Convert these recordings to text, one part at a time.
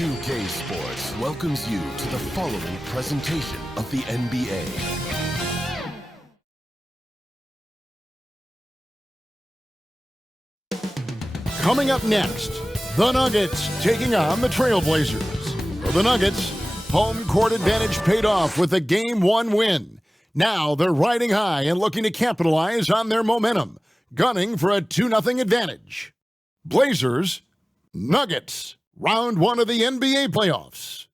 2K Sports welcomes you to the following presentation of the NBA. Coming up next, the Nuggets taking on the Trailblazers. For the Nuggets, home court advantage paid off with a Game 1 win. Now they're riding high and looking to capitalize on their momentum, gunning for a 2-0 advantage. Blazers, Nuggets, round 1 of the NBA playoffs.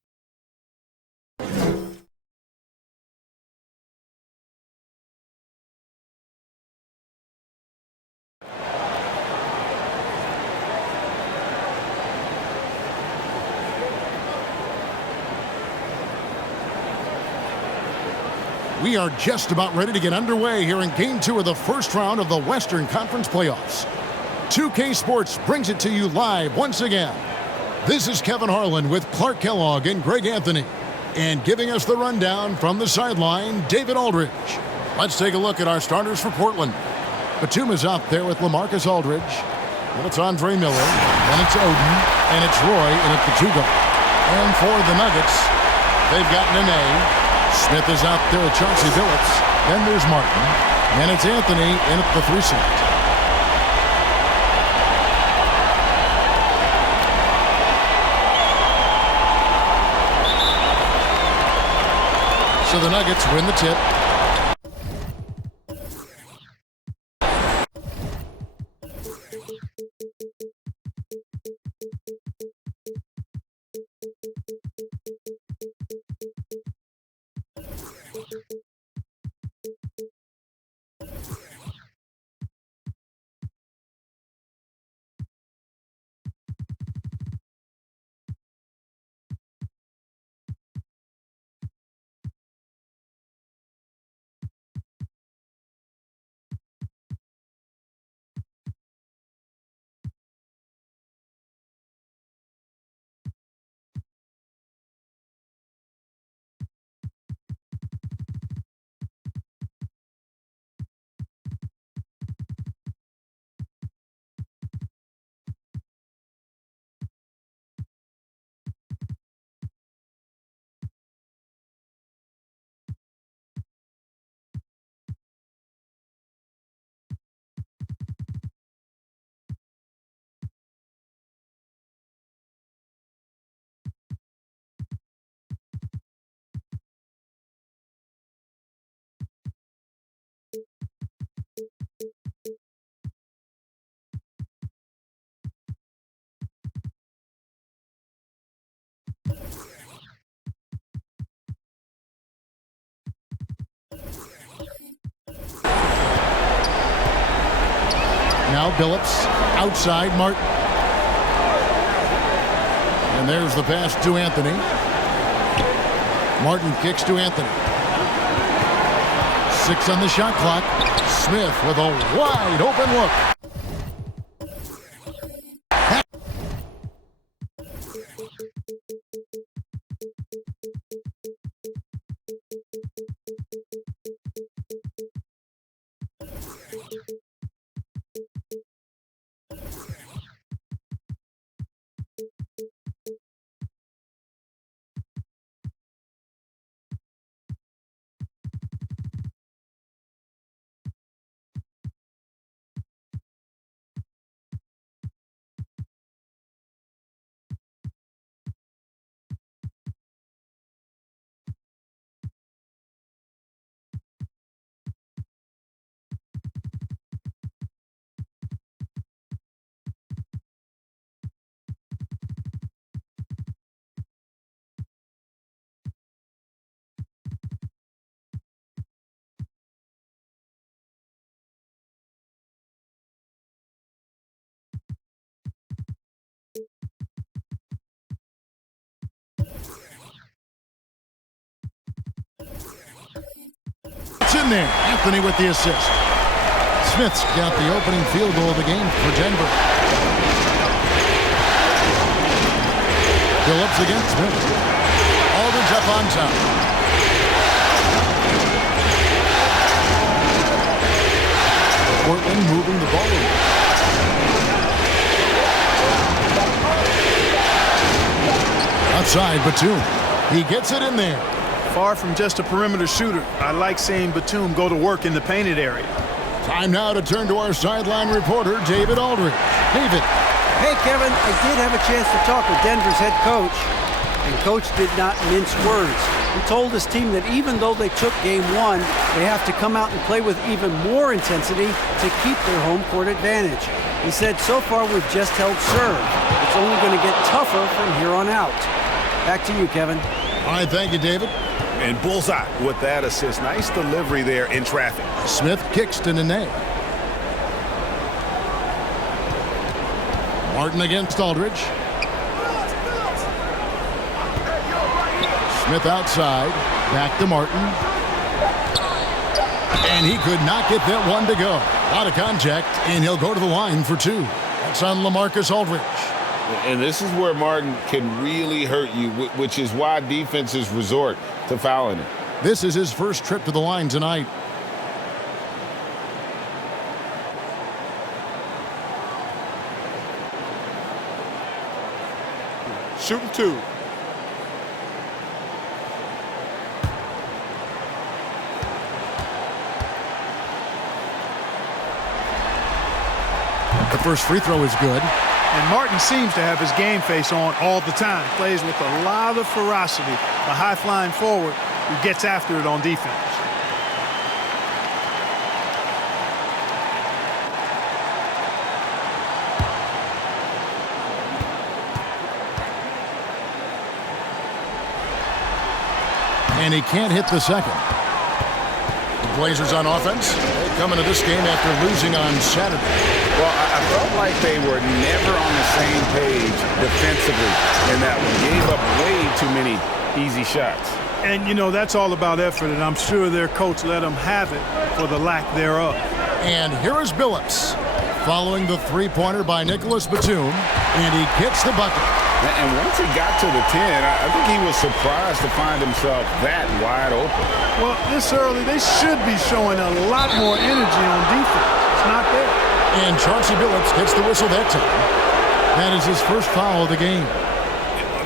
We are just about ready to get underway here in Game 2 of the first round of the Western Conference playoffs. 2K Sports brings it to you live once again. This is Kevin Harlan with Clark Kellogg and Greg Anthony. And giving us the rundown from the sideline, David Aldridge. Let's take a look at our starters for Portland. Batum is out there with LaMarcus Aldridge. Then it's Andre Miller. Then it's Oden. And it's Roy in at the 2 guard. And for the Nuggets, they've got Nene. Smith is out there with Chauncey Billups. Then there's Martin. And it's Anthony in at the 3 slot. So the Nuggets win the tip. Now Billups, outside Martin. And there's the pass to Anthony. Martin kicks to Anthony. 6 on the shot clock. Smith with a wide open look. In there, Anthony with the assist. Smith's got the opening field goal of the game for Denver. Billups against Smith. Aldridge up on top. Portland moving the ball. Left side, Batum. He gets it in there. Far from just a perimeter shooter, I like seeing Batum go to work in the painted area. Time now to turn to our sideline reporter, David Aldridge. David. Hey, Kevin, I did have a chance to talk with Denver's head coach, and Coach did not mince words. He told his team that even though they took game one, they have to come out and play with even more intensity to keep their home court advantage. He said, so far we've just held serve. It's only going to get tougher from here on out. Back to you, Kevin. All right, thank you, David. And bullseye with that assist. Nice delivery there in traffic. Smith kicks to Nene. Martin against Aldridge. Smith outside. Back to Martin. And he could not get that one to go. Out of contact, and he'll go to the line for two. That's on LaMarcus Aldridge. And this is where Martin can really hurt you, which is why defenses resort to fouling him. This is his first trip to the line tonight. Shooting two. The first free throw is good. And Martin seems to have his game face on all the time. Plays with a lot of ferocity. A high-flying forward who gets after it on defense. And he can't hit the second. The Blazers on offense. They come into this game after losing on Saturday. Well, I felt like they were never on the same page defensively in that one. Gave up way too many easy shots. And, you know, that's all about effort, and I'm sure their coach let them have it for the lack thereof. And here is Billups following the three-pointer by Nicholas Batum, and he gets the bucket. And once he got to the 10, I think he was surprised to find himself that wide open. Well, this early, they should be showing a lot more energy on defense. It's not there. And Chauncey Billups gets the whistle that time. That is his first foul of the game.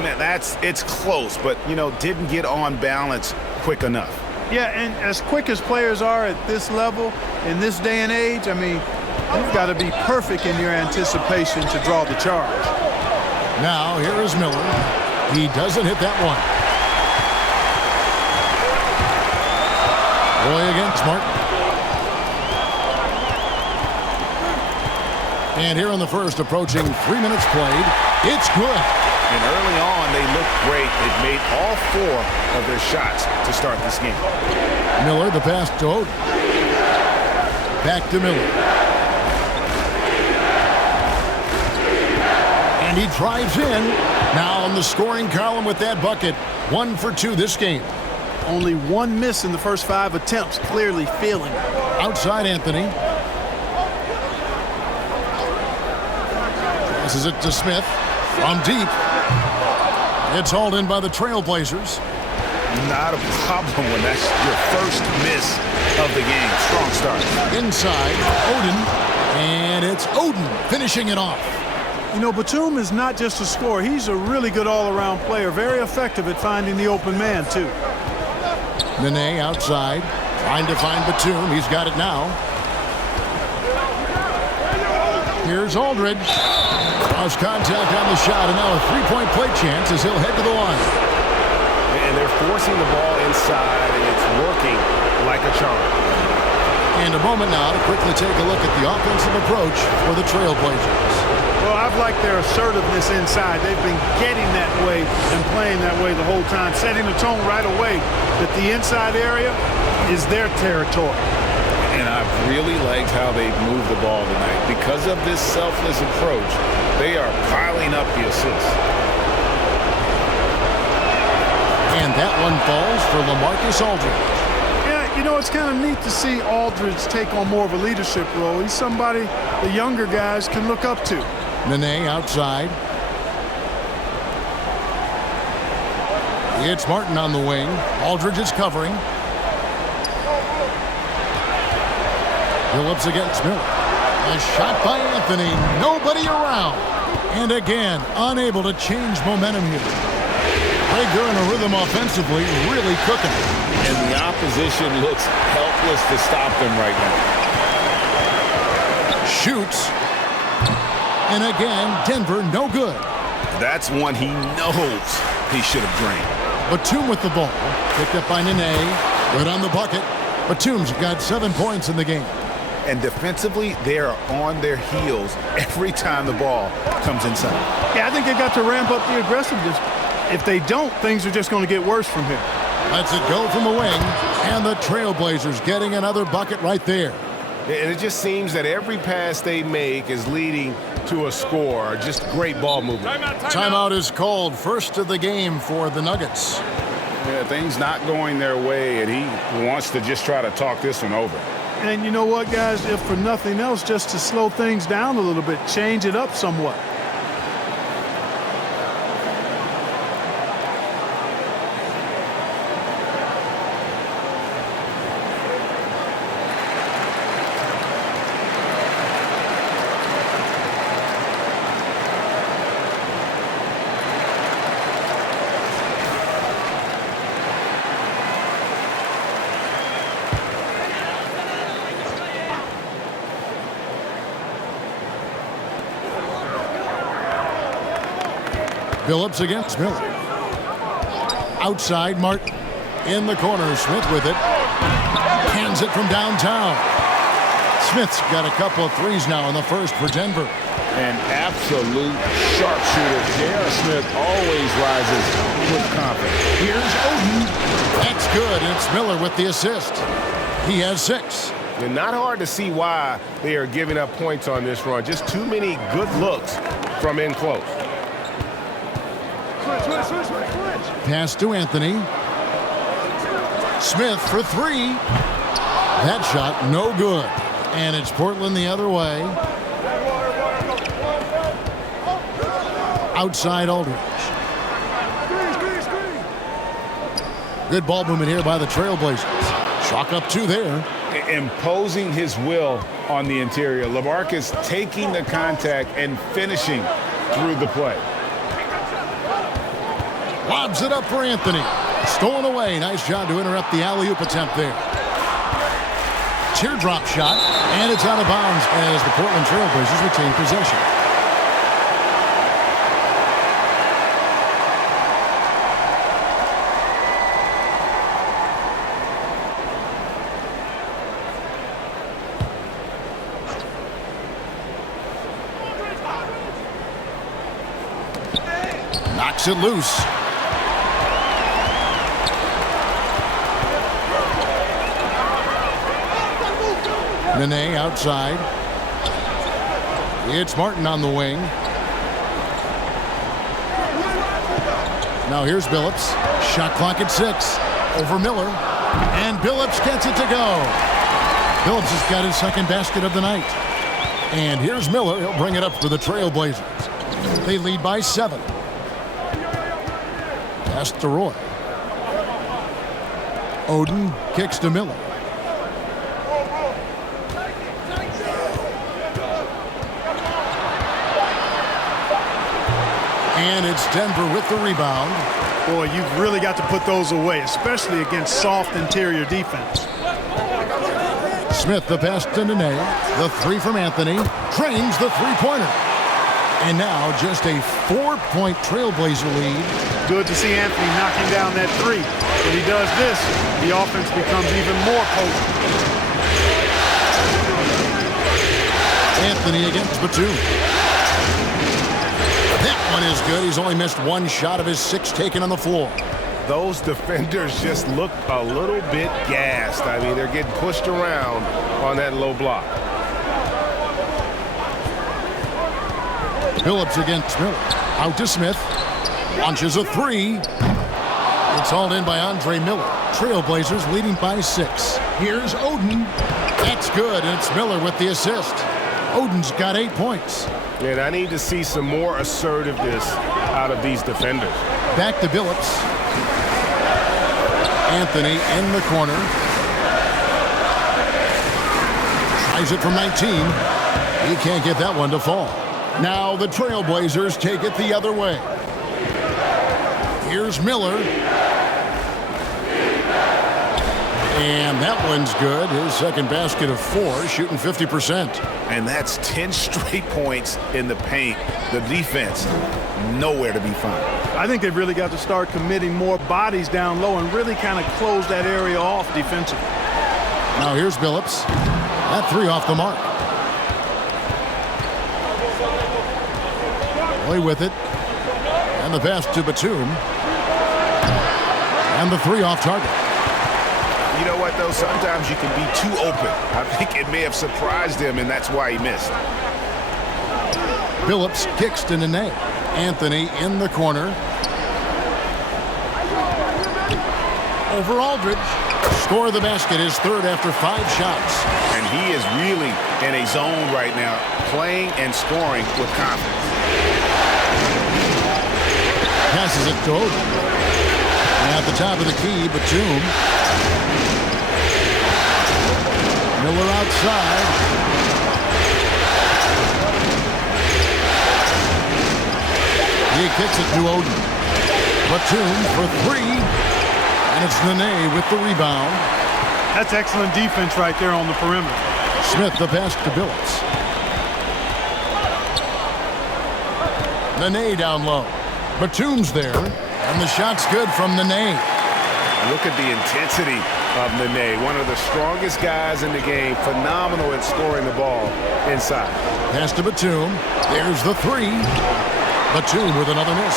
Man, it's close, but, you know, didn't get on balance quick enough. Yeah, and as quick as players are at this level, in this day and age, I mean, you've got to be perfect in your anticipation to draw the charge. Now, here is Miller. He doesn't hit that one. Roy against Martin. And here in the first, approaching 3 minutes played, it's good. And early on, they looked great. They've made all 4 of their shots to start this game. Miller, the pass to Oden. Back to Miller. And he drives in. Now on the scoring column with that bucket. 1 for 2 this game. Only 1 miss in the first 5 attempts, clearly feeling it. Outside Anthony. Passes it to Smith. From deep. It's hauled in by the Trailblazers. Not a problem when that's your first miss of the game. Strong start. Inside, Oden. And it's Oden finishing it off. You know, Batum is not just a scorer. He's a really good all-around player. Very effective at finding the open man, too. Nene outside. Trying to find Batum. He's got it now. Here's Aldridge. Lost contact on the shot, and now a three-point play chance as he'll head to the line. And they're forcing the ball inside, and it's working like a charm. And a moment now to quickly take a look at the offensive approach for the Trailblazers. Well, I've liked their assertiveness inside. They've been getting that way and playing that way the whole time, setting the tone right away that the inside area is their territory. And I've really liked how they've moved the ball tonight. Because of this selfless approach, they are piling up the assists. And that one falls for LaMarcus Aldridge. Yeah, you know, it's kind of neat to see Aldridge take on more of a leadership role. He's somebody the younger guys can look up to. Nene outside. It's Martin on the wing. Aldridge is covering. Billups against Miller. A shot by Anthony. Nobody around. And again, unable to change momentum here. Greg, they're in a rhythm offensively, really cooking. And the opposition looks helpless to stop them right now. Shoots. And again, Denver no good. That's one he knows he should have drained. Batum with the ball. Picked up by Nene. Good on the bucket. Batum's got 7 points in the game. And defensively, they are on their heels every time the ball comes inside. Yeah, I think they got to ramp up the aggressiveness. If they don't, things are just going to get worse from here. Lets it go from the wing. And the Trailblazers getting another bucket right there. And it just seems that every pass they make is leading to a score. Just great ball movement. Timeout is called. First of the game for the Nuggets. Yeah, things not going their way, and he wants to just try to talk this one over. And you know what, guys? If for nothing else, just to slow things down a little bit, change it up somewhat. Phillips against Miller. Outside, Martin. In the corner, Smith with it. Hands it from downtown. Smith's got a couple of threes now in the first for Denver. An absolute sharpshooter. J.R. Smith always rises with confidence. Here's Oden. That's good, and it's Miller with the assist. He has 6. And not hard to see why they are giving up points on this run. Just too many good looks from in close. Pass to Anthony. Smith for 3. That shot no good. And it's Portland the other way. Outside Aldridge. Good ball movement here by the Trailblazers. Chalk up 2 there. Imposing his will on the interior. LaMarcus taking the contact and finishing through the play. Lobs it up for Anthony. Stolen away. Nice job to interrupt the alley-oop attempt there. Teardrop shot, and it's out of bounds as the Portland Trailblazers retain possession. Knocks it loose. Nene outside. It's Martin on the wing. Now here's Billups. Shot clock at 6. Over Miller. And Billups gets it to go. Billups has got his second basket of the night. And here's Miller. He'll bring it up for the Trailblazers. They lead by 7. Pass to Roy. Oden kicks to Miller. And it's Denver with the rebound. Boy, you've really got to put those away, especially against soft interior defense. Smith the pass to Nene. The 3 from Anthony. Trains the three-pointer. And now just a 4-point Trailblazer lead. Good to see Anthony knocking down that 3. When he does this, the offense becomes even more potent. Anthony against Batum. That one is good. He's only missed 1 shot of his 6 taken on the floor. Those defenders just look a little bit gassed. I mean, they're getting pushed around on that low block. Phillips against Miller. Out to Smith. Launches a 3. It's hauled in by Andre Miller. Trailblazers leading by 6. Here's Oden. That's good, and it's Miller with the assist. Oden's got 8 points. And I need to see some more assertiveness out of these defenders. Back to Billups. Anthony in the corner. Tries it from 19. He can't get that one to fall. Now the Trailblazers take it the other way. Here's Miller. And that one's good. His second basket of 4, shooting 50%. And that's 10 straight points in the paint. The defense, nowhere to be found. I think they've really got to start committing more bodies down low and really kind of close that area off defensively. Now here's Billups. That 3 off the mark. Play with it. And the pass to Batum. And the 3 off target. You know what, though? Sometimes you can be too open. I think it may have surprised him, and that's why he missed. Billups kicks to Nene. Anthony in the corner. Over Aldridge. Score the basket, his third after 5 shots. And he is really in a zone right now, playing and scoring with confidence. Passes it to Oden. At the top of the key, Batum. Miller outside. He kicks it to Oden. Batum for 3. And it's Nene with the rebound. That's excellent defense right there on the perimeter. Smith the pass to Billups. Nene down low. Batum's there. And the shot's good from Nene. Look at the intensity of Nene, one of the strongest guys in the game. Phenomenal at scoring the ball inside. Pass to Batum. There's the 3. Batum with another miss.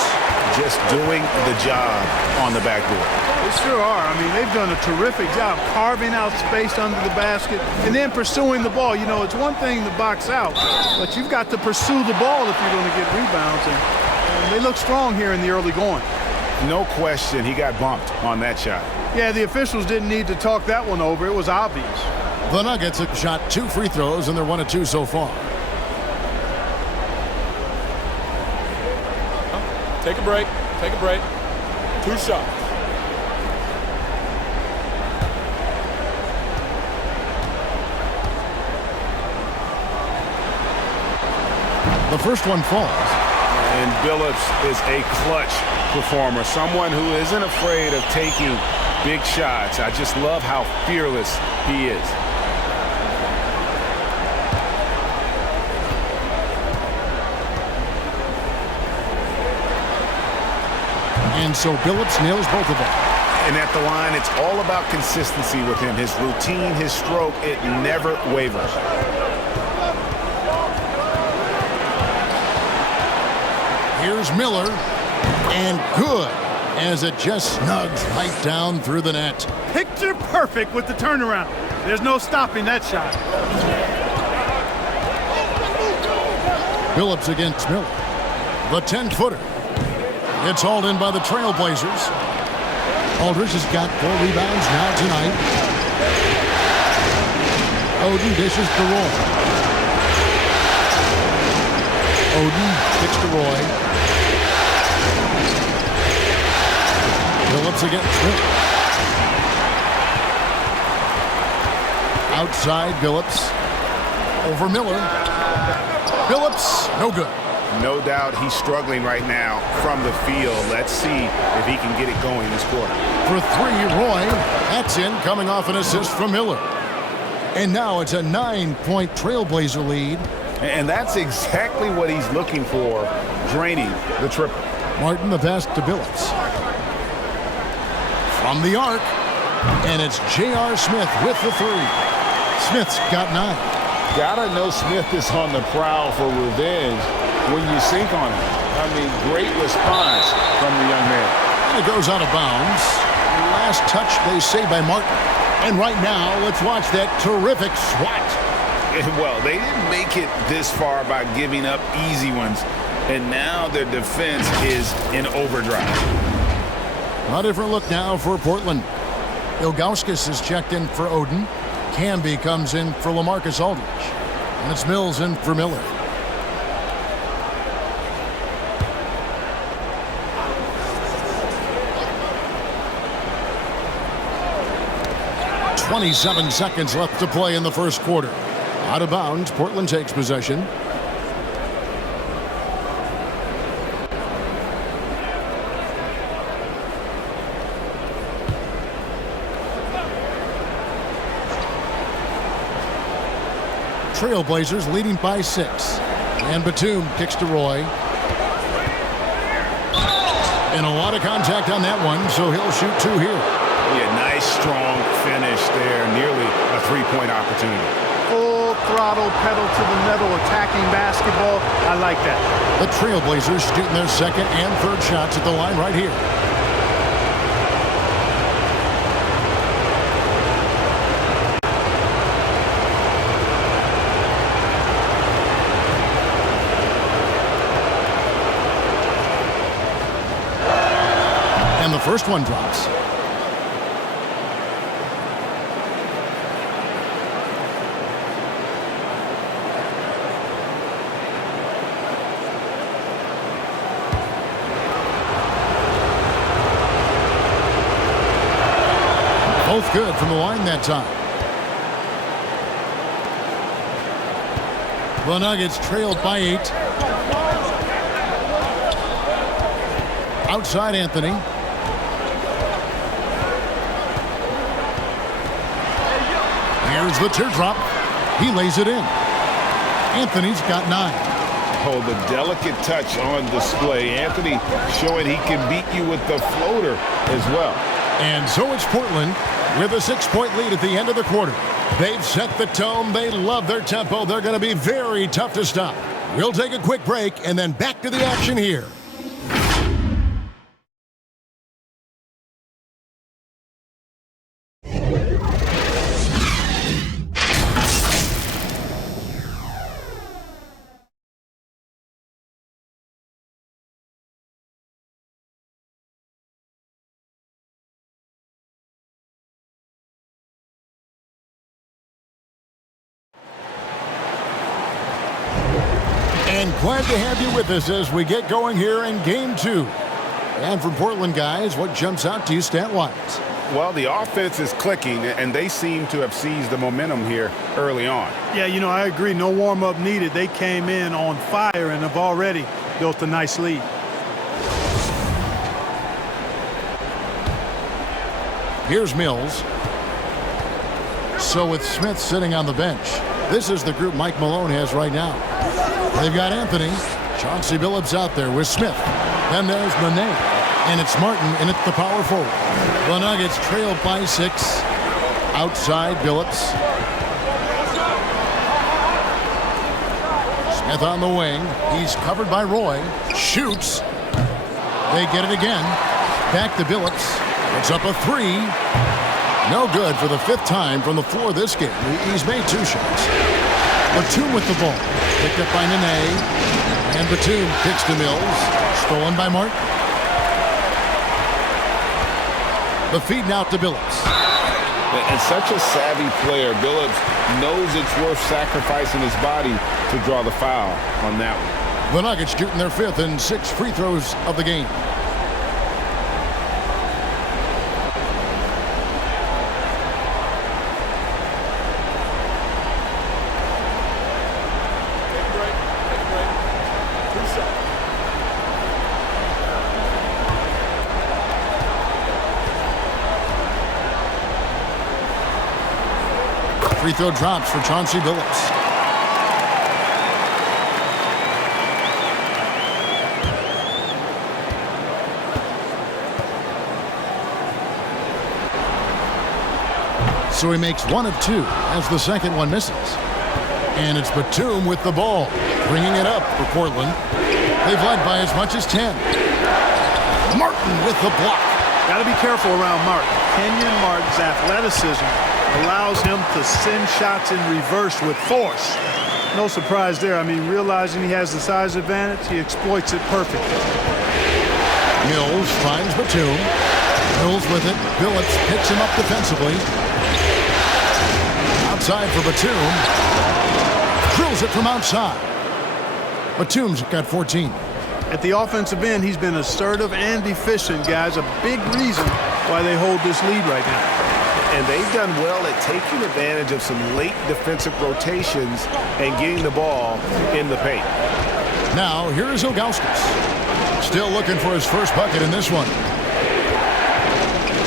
Just doing the job on the backboard. They sure are. I mean, they've done a terrific job carving out space under the basket and then pursuing the ball. You know, it's one thing to box out, but you've got to pursue the ball if you're going to get rebounds. And they look strong here in the early going. No question he got bumped on that shot. Yeah, the officials didn't need to talk that one over. It was obvious. The Nuggets have shot 2 free throws, and they're 1 of 2 so far. Take a break. Take a break. 2 shots. The first one falls. And Billups is a clutch performer, someone who isn't afraid of taking big shots. I just love how fearless he is. And so Billups nails both of them. And at the line, it's all about consistency with him. His routine, his stroke, it never wavers. Here's Miller. And good, as it just snugs right down through the net. Picture perfect with the turnaround. There's no stopping that shot. Billups against Miller. The 10-footer. It's hauled in by the Trailblazers. Aldridge has got 4 rebounds now tonight. Oden dishes to Roy. Oden kicks to Roy. Billups against Smith. Outside Billups. Over Miller. Billups, no good. No doubt he's struggling right now from the field. Let's see if he can get it going this quarter. For 3, Roy. That's in, coming off an assist from Miller. And now it's a 9-point Trailblazer lead. And that's exactly what he's looking for, draining the triple. Martin the pass to Billups. From the arc. And it's J.R. Smith with the 3. Smith's got 9. Gotta know Smith is on the prowl for revenge when you sink on him. I mean, great response from the young man. And it goes out of bounds. Last touch, they say, by Martin. And right now, let's watch that terrific swat. Well, they didn't make it this far by giving up easy ones. And now their defense is in overdrive. A different look now for Portland. Ilgauskas is checked in for Oden. Camby comes in for LaMarcus Aldridge. And it's Mills in for Miller. .27 seconds left to play in the first quarter. Out of bounds, Portland takes possession. Trailblazers leading by 6. And Batum kicks to Roy. And a lot of contact on that one, so he'll shoot 2 here. Yeah, nice, strong finish there. Nearly a three-point opportunity. Full throttle, pedal to the metal, attacking basketball. I like that. The Trailblazers shooting their second and third shots at the line right here. And the first one drops. Both good from the line that time. The Nuggets trailed by 8. Outside Anthony. Here's the teardrop. He lays it in. Anthony's got 9. Oh, the delicate touch on display. Anthony showing he can beat you with the floater as well. And so it's Portland with a 6-point lead at the end of the quarter. They've set the tone. They love their tempo. They're going to be very tough to stop. We'll take a quick break and then back to the action here. And glad to have you with us as we get going here in Game 2. And from Portland, guys, what jumps out to you stat-wise? Well, the offense is clicking, and they seem to have seized the momentum here early on. Yeah, you know, I agree. No warm-up needed. They came in on fire and have already built a nice lead. Here's Mills. So with Smith sitting on the bench, this is the group Mike Malone has right now. They've got Anthony. Chauncey Billups out there with Smith. Then there's Nene. And it's Martin in at the power forward. The Nuggets trail by 6. Outside Billups. Smith on the wing. He's covered by Roy. Shoots. They get it again. Back to Billups. It's up a 3. No good for the 5th time from the floor this game. He's made 2 shots. Batum with the ball. Picked up by Nene. And Batum kicks to Mills. Stolen by Martin. The feed now to Billups. And such a savvy player. Billups knows it's worth sacrificing his body to draw the foul on that one. The Nuggets shooting their 5th and 6 free throws of the game. Free throw drops for Chauncey Billups. So he makes 1 of 2 as the second one misses. And it's Batum with the ball, bringing it up for Portland. They've led by as much as 10. Martin with the block. Got to be careful around Martin. Kenyon Martin's athleticism allows him to send shots in reverse with force. No surprise there. I mean, realizing he has the size advantage, he exploits it perfectly. Mills finds Batum. Mills with it. Billups picks him up defensively. Outside for Batum. Drills it from outside. Batum's got 14. At the offensive end, he's been assertive and efficient, guys. A big reason why they hold this lead right now. And they've done well at taking advantage of some late defensive rotations and getting the ball in the paint. Now, here is Ilgauskas. Still looking for his first bucket in this one.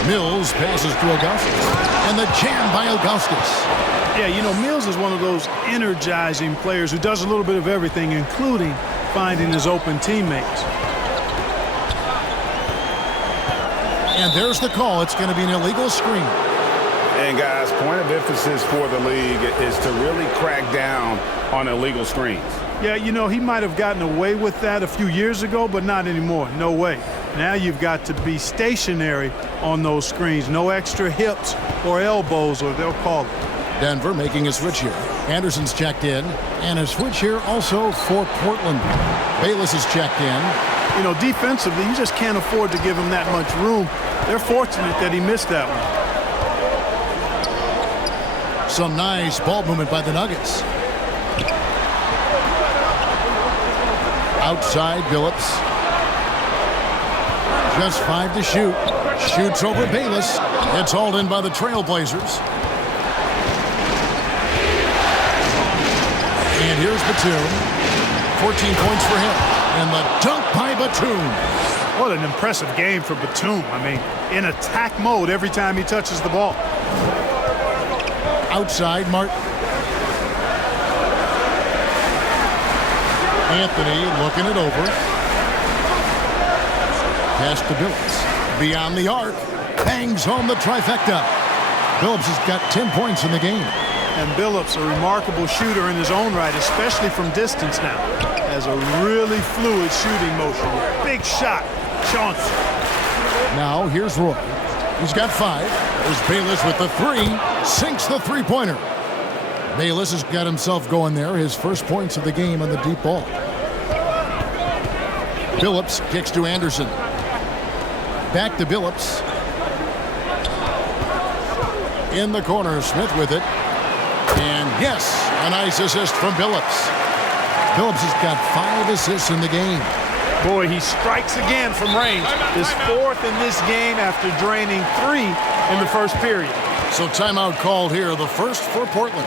Mills passes to Ilgauskas. And the jam by Ilgauskas. Yeah, you know, Mills is one of those energizing players who does a little bit of everything, including finding his open teammates. And there's the call. It's going to be an illegal screen. And guys, point of emphasis for the league is to really crack down on illegal screens. Yeah, you know, he might have gotten away with that a few years ago, but not anymore. No way. Now you've got to be stationary on those screens. No extra hips or elbows, or they'll call it. Denver making a switch here. Anderson's checked in. And a switch here also for Portland. Bayless is checked in. You know, defensively, you just can't afford to give him that much room. They're fortunate that he missed that one. Some nice ball movement by the Nuggets. Outside, Billups. Just 5 to shoot. Shoots over Bayless. It's hauled in by the Trailblazers. And here's Batum. 14 points for him. And the dunk by Batum. What an impressive game for Batum. I mean, in attack mode every time he touches the ball. Outside, Martin. Anthony looking it over. Pass to Billups. Beyond the arc. Bangs home the trifecta. Billups has got 10 points in the game. And Billups, a remarkable shooter in his own right, especially from distance now. Has a really fluid shooting motion. Big shot. Chance. Now here's Roy. He's got 5. There's Bayless with the 3. Sinks the three-pointer. Bayless has got himself going there. His first points of the game on the deep ball. Billups kicks to Anderson. Back to Billups. In the corner, Smith with it. And yes, a nice assist from Billups. Billups has got 5 assists in the game. Boy, he strikes again from range. His 4th in this game after draining 3 in the first period. So timeout called here, the first for Portland.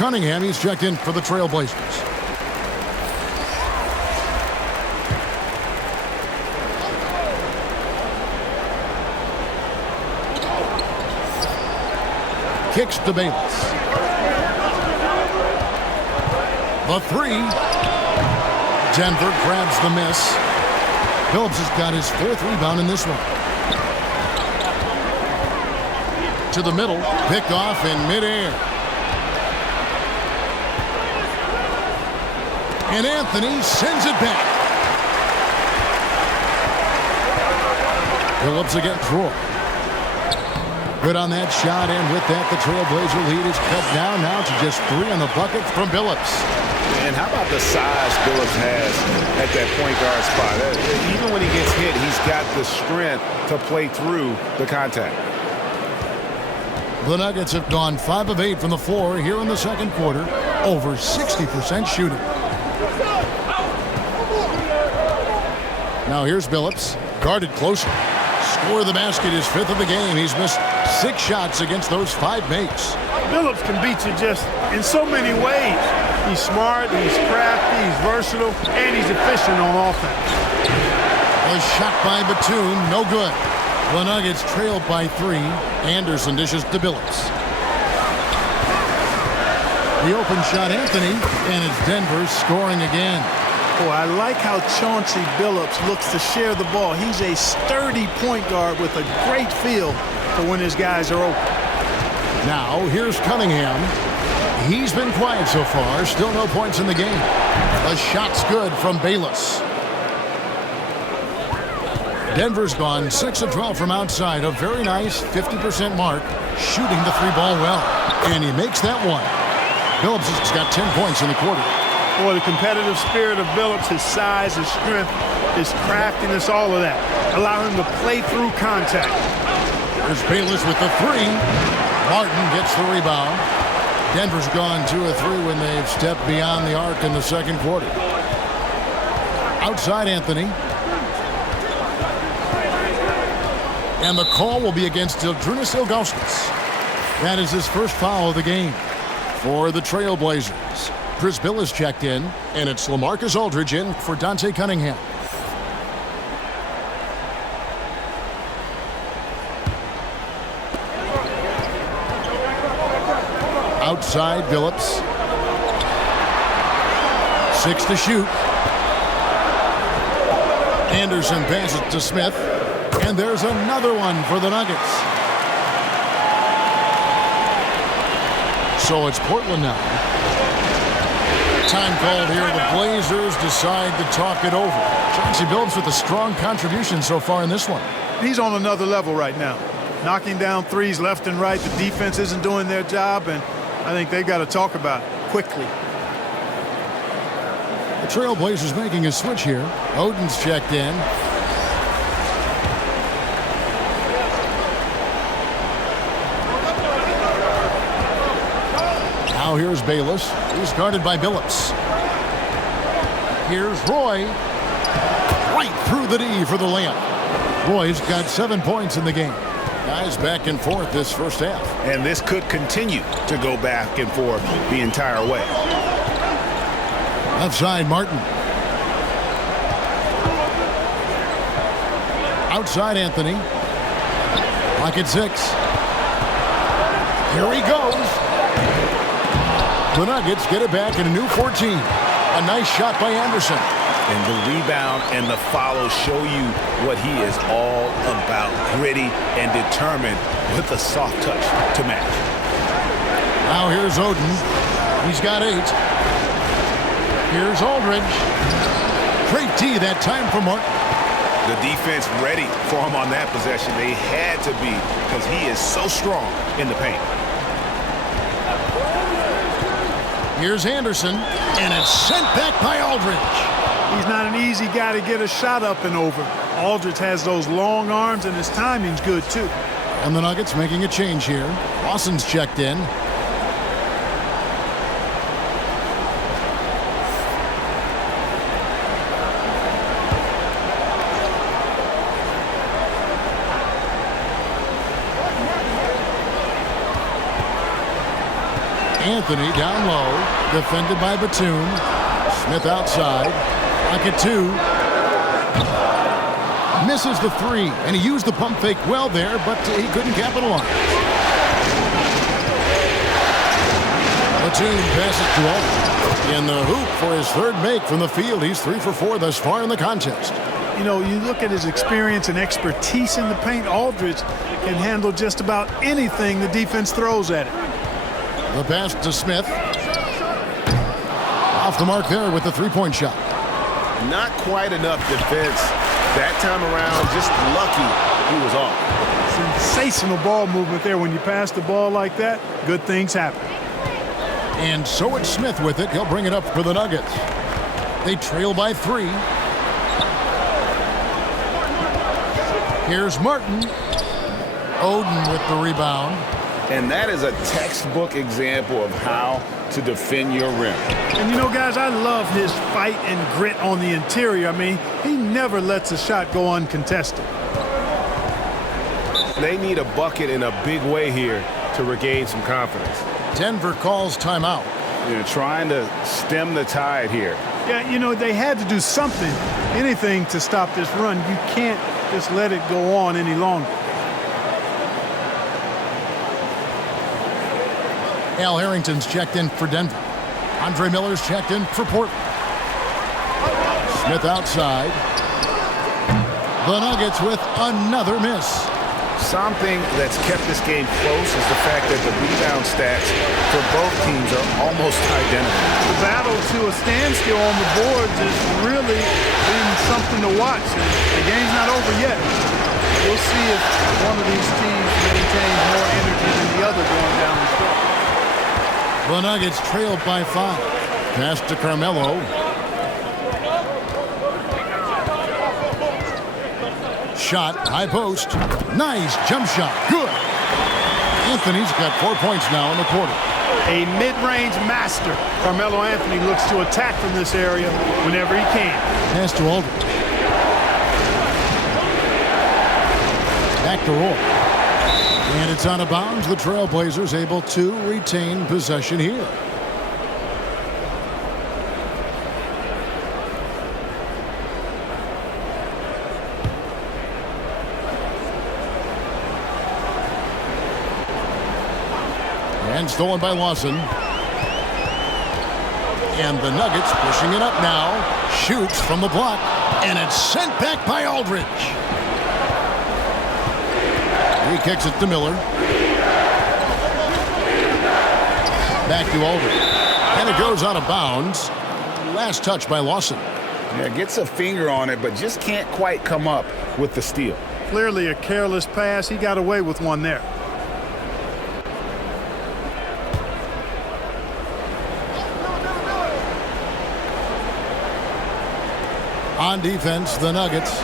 Cunningham, he's checked in for the Trailblazers. Kicks to Bayless. The 3. Denver grabs the miss. Billups has got his 4th rebound in this one. To the middle, picked off in midair. And Anthony sends it back. Billups against Roy. Good on that shot, and with that, the Trailblazer lead is cut down now to just 3 on the bucket from Billups. And how about the size Billups has at that point guard spot? Even when he gets hit, he's got the strength to play through the contact. The Nuggets have gone 5 of 8 from the floor here in the second quarter. Over 60% shooting. Now here's Billups, guarded closer. Score of the basket is 5th of the game. He's missed 6 shots against those 5 makes. Billups can beat you just in so many ways. He's smart, he's crafty, he's versatile, and he's efficient on offense. A shot by Batum, no good. The Nuggets trailed by 3. Anderson dishes to Billups. The open shot, Anthony, and it's Denver scoring again. Boy, I like how Chauncey Billups looks to share the ball. He's a sturdy point guard with a great feel for when his guys are open. Now, here's Cunningham. He's been quiet so far. Still no points in the game. The shot's good from Bayless. Denver's gone 6 of 12 from outside. A very nice 50% mark. Shooting the three ball well. And he makes that one. Billups has got 10 points in the quarter. Boy, the competitive spirit of Billups, his size, his strength, his craftiness, all of that. Allow him to play through contact. There's Bayless with the three. Martin gets the rebound. Denver's gone 2 of 3 when they've stepped beyond the arc in the second quarter. Outside Anthony. And the call will be against Ildrunas Ilgauskas. That is his first foul of the game for the Trailblazers. Chris Bill is checked in, and it's LaMarcus Aldridge in for Dante Cunningham. Outside Billups. 6 to shoot. Anderson passes to Smith. And there's another one for the Nuggets. So it's Portland now. Time called here. The Blazers decide to talk it over. Chauncey Billups with a strong contribution so far in this one. He's on another level right now. Knocking down threes left and right. The defense isn't doing their job, and I think they've got to talk about it quickly. The Trailblazers making a switch here. Oden's checked in. Now here's Bayless. He's guarded by Billups. Here's Roy. Right through the D for the layup. Roy's got 7 points in the game. Guys back and forth this first half. And this could continue to go back and forth the entire way. Left side, Martin. Outside, Anthony. Pocket 6. Here he goes. The Nuggets get it back in a new 14. A nice shot by Anderson. And the rebound and the follow show you what he is all about. Gritty and determined with a soft touch to match. Now here's Oden. He's got 8. Here's Aldridge. Great D that time for Martin. The defense ready for him on that possession. They had to be because he is so strong in the paint. Here's Anderson, and it's sent back by Aldridge. He's not an easy guy to get a shot up and over. Aldridge has those long arms, and his timing's good, too. And the Nuggets making a change here. Lawson's checked in. Anthony down low, defended by Batum. Smith outside, pocket 2. Misses the 3, and he used the pump fake well there, but he couldn't capitalize. Batum passes to Aldridge. In the hoop for his third make from the field. He's 3 for 4 thus far in the contest. You know, you look at his experience and expertise in the paint, Aldridge can handle just about anything the defense throws at him. The pass to Smith. Off the mark there with the three-point shot. Not quite enough defense that time around. Just lucky he was off. Sensational ball movement there. When you pass the ball like that, good things happen. And so it's Smith with it. He'll bring it up for the Nuggets. They trail by 3. Here's Martin. Oden with the rebound. And that is a textbook example of how to defend your rim. And you know, guys, I love his fight and grit on the interior. I mean, he never lets a shot go uncontested. They need a bucket in a big way here to regain some confidence. Denver calls timeout. You're trying to stem the tide here. Yeah, you know, they had to do something, anything to stop this run. You can't just let it go on any longer. Al Harrington's checked in for Denver. Andre Miller's checked in for Portland. Smith outside. The Nuggets with another miss. Something that's kept this game close is the fact that the rebound stats for both teams are almost identical. The battle to a standstill on the boards has really been something to watch. The game's not over yet. We'll see if one of these teams maintains more energy than the other going down the stretch. The Nuggets trailed by 5. Pass to Carmelo. Shot, high post. Nice jump shot. Good. Anthony's got 4 points now in the quarter. A mid-range master. Carmelo Anthony looks to attack from this area whenever he can. Pass to Aldridge. Back to Roy. And it's out of bounds. The Trailblazers able to retain possession here. And stolen by Lawson. And the Nuggets pushing it up now. Shoots from the block. And it's sent back by Aldridge. He kicks it to Miller. Back to Aldridge. And it goes out of bounds. Last touch by Lawson. Yeah, gets a finger on it, but just can't quite come up with the steal. Clearly a careless pass. He got away with one there. On defense, the Nuggets.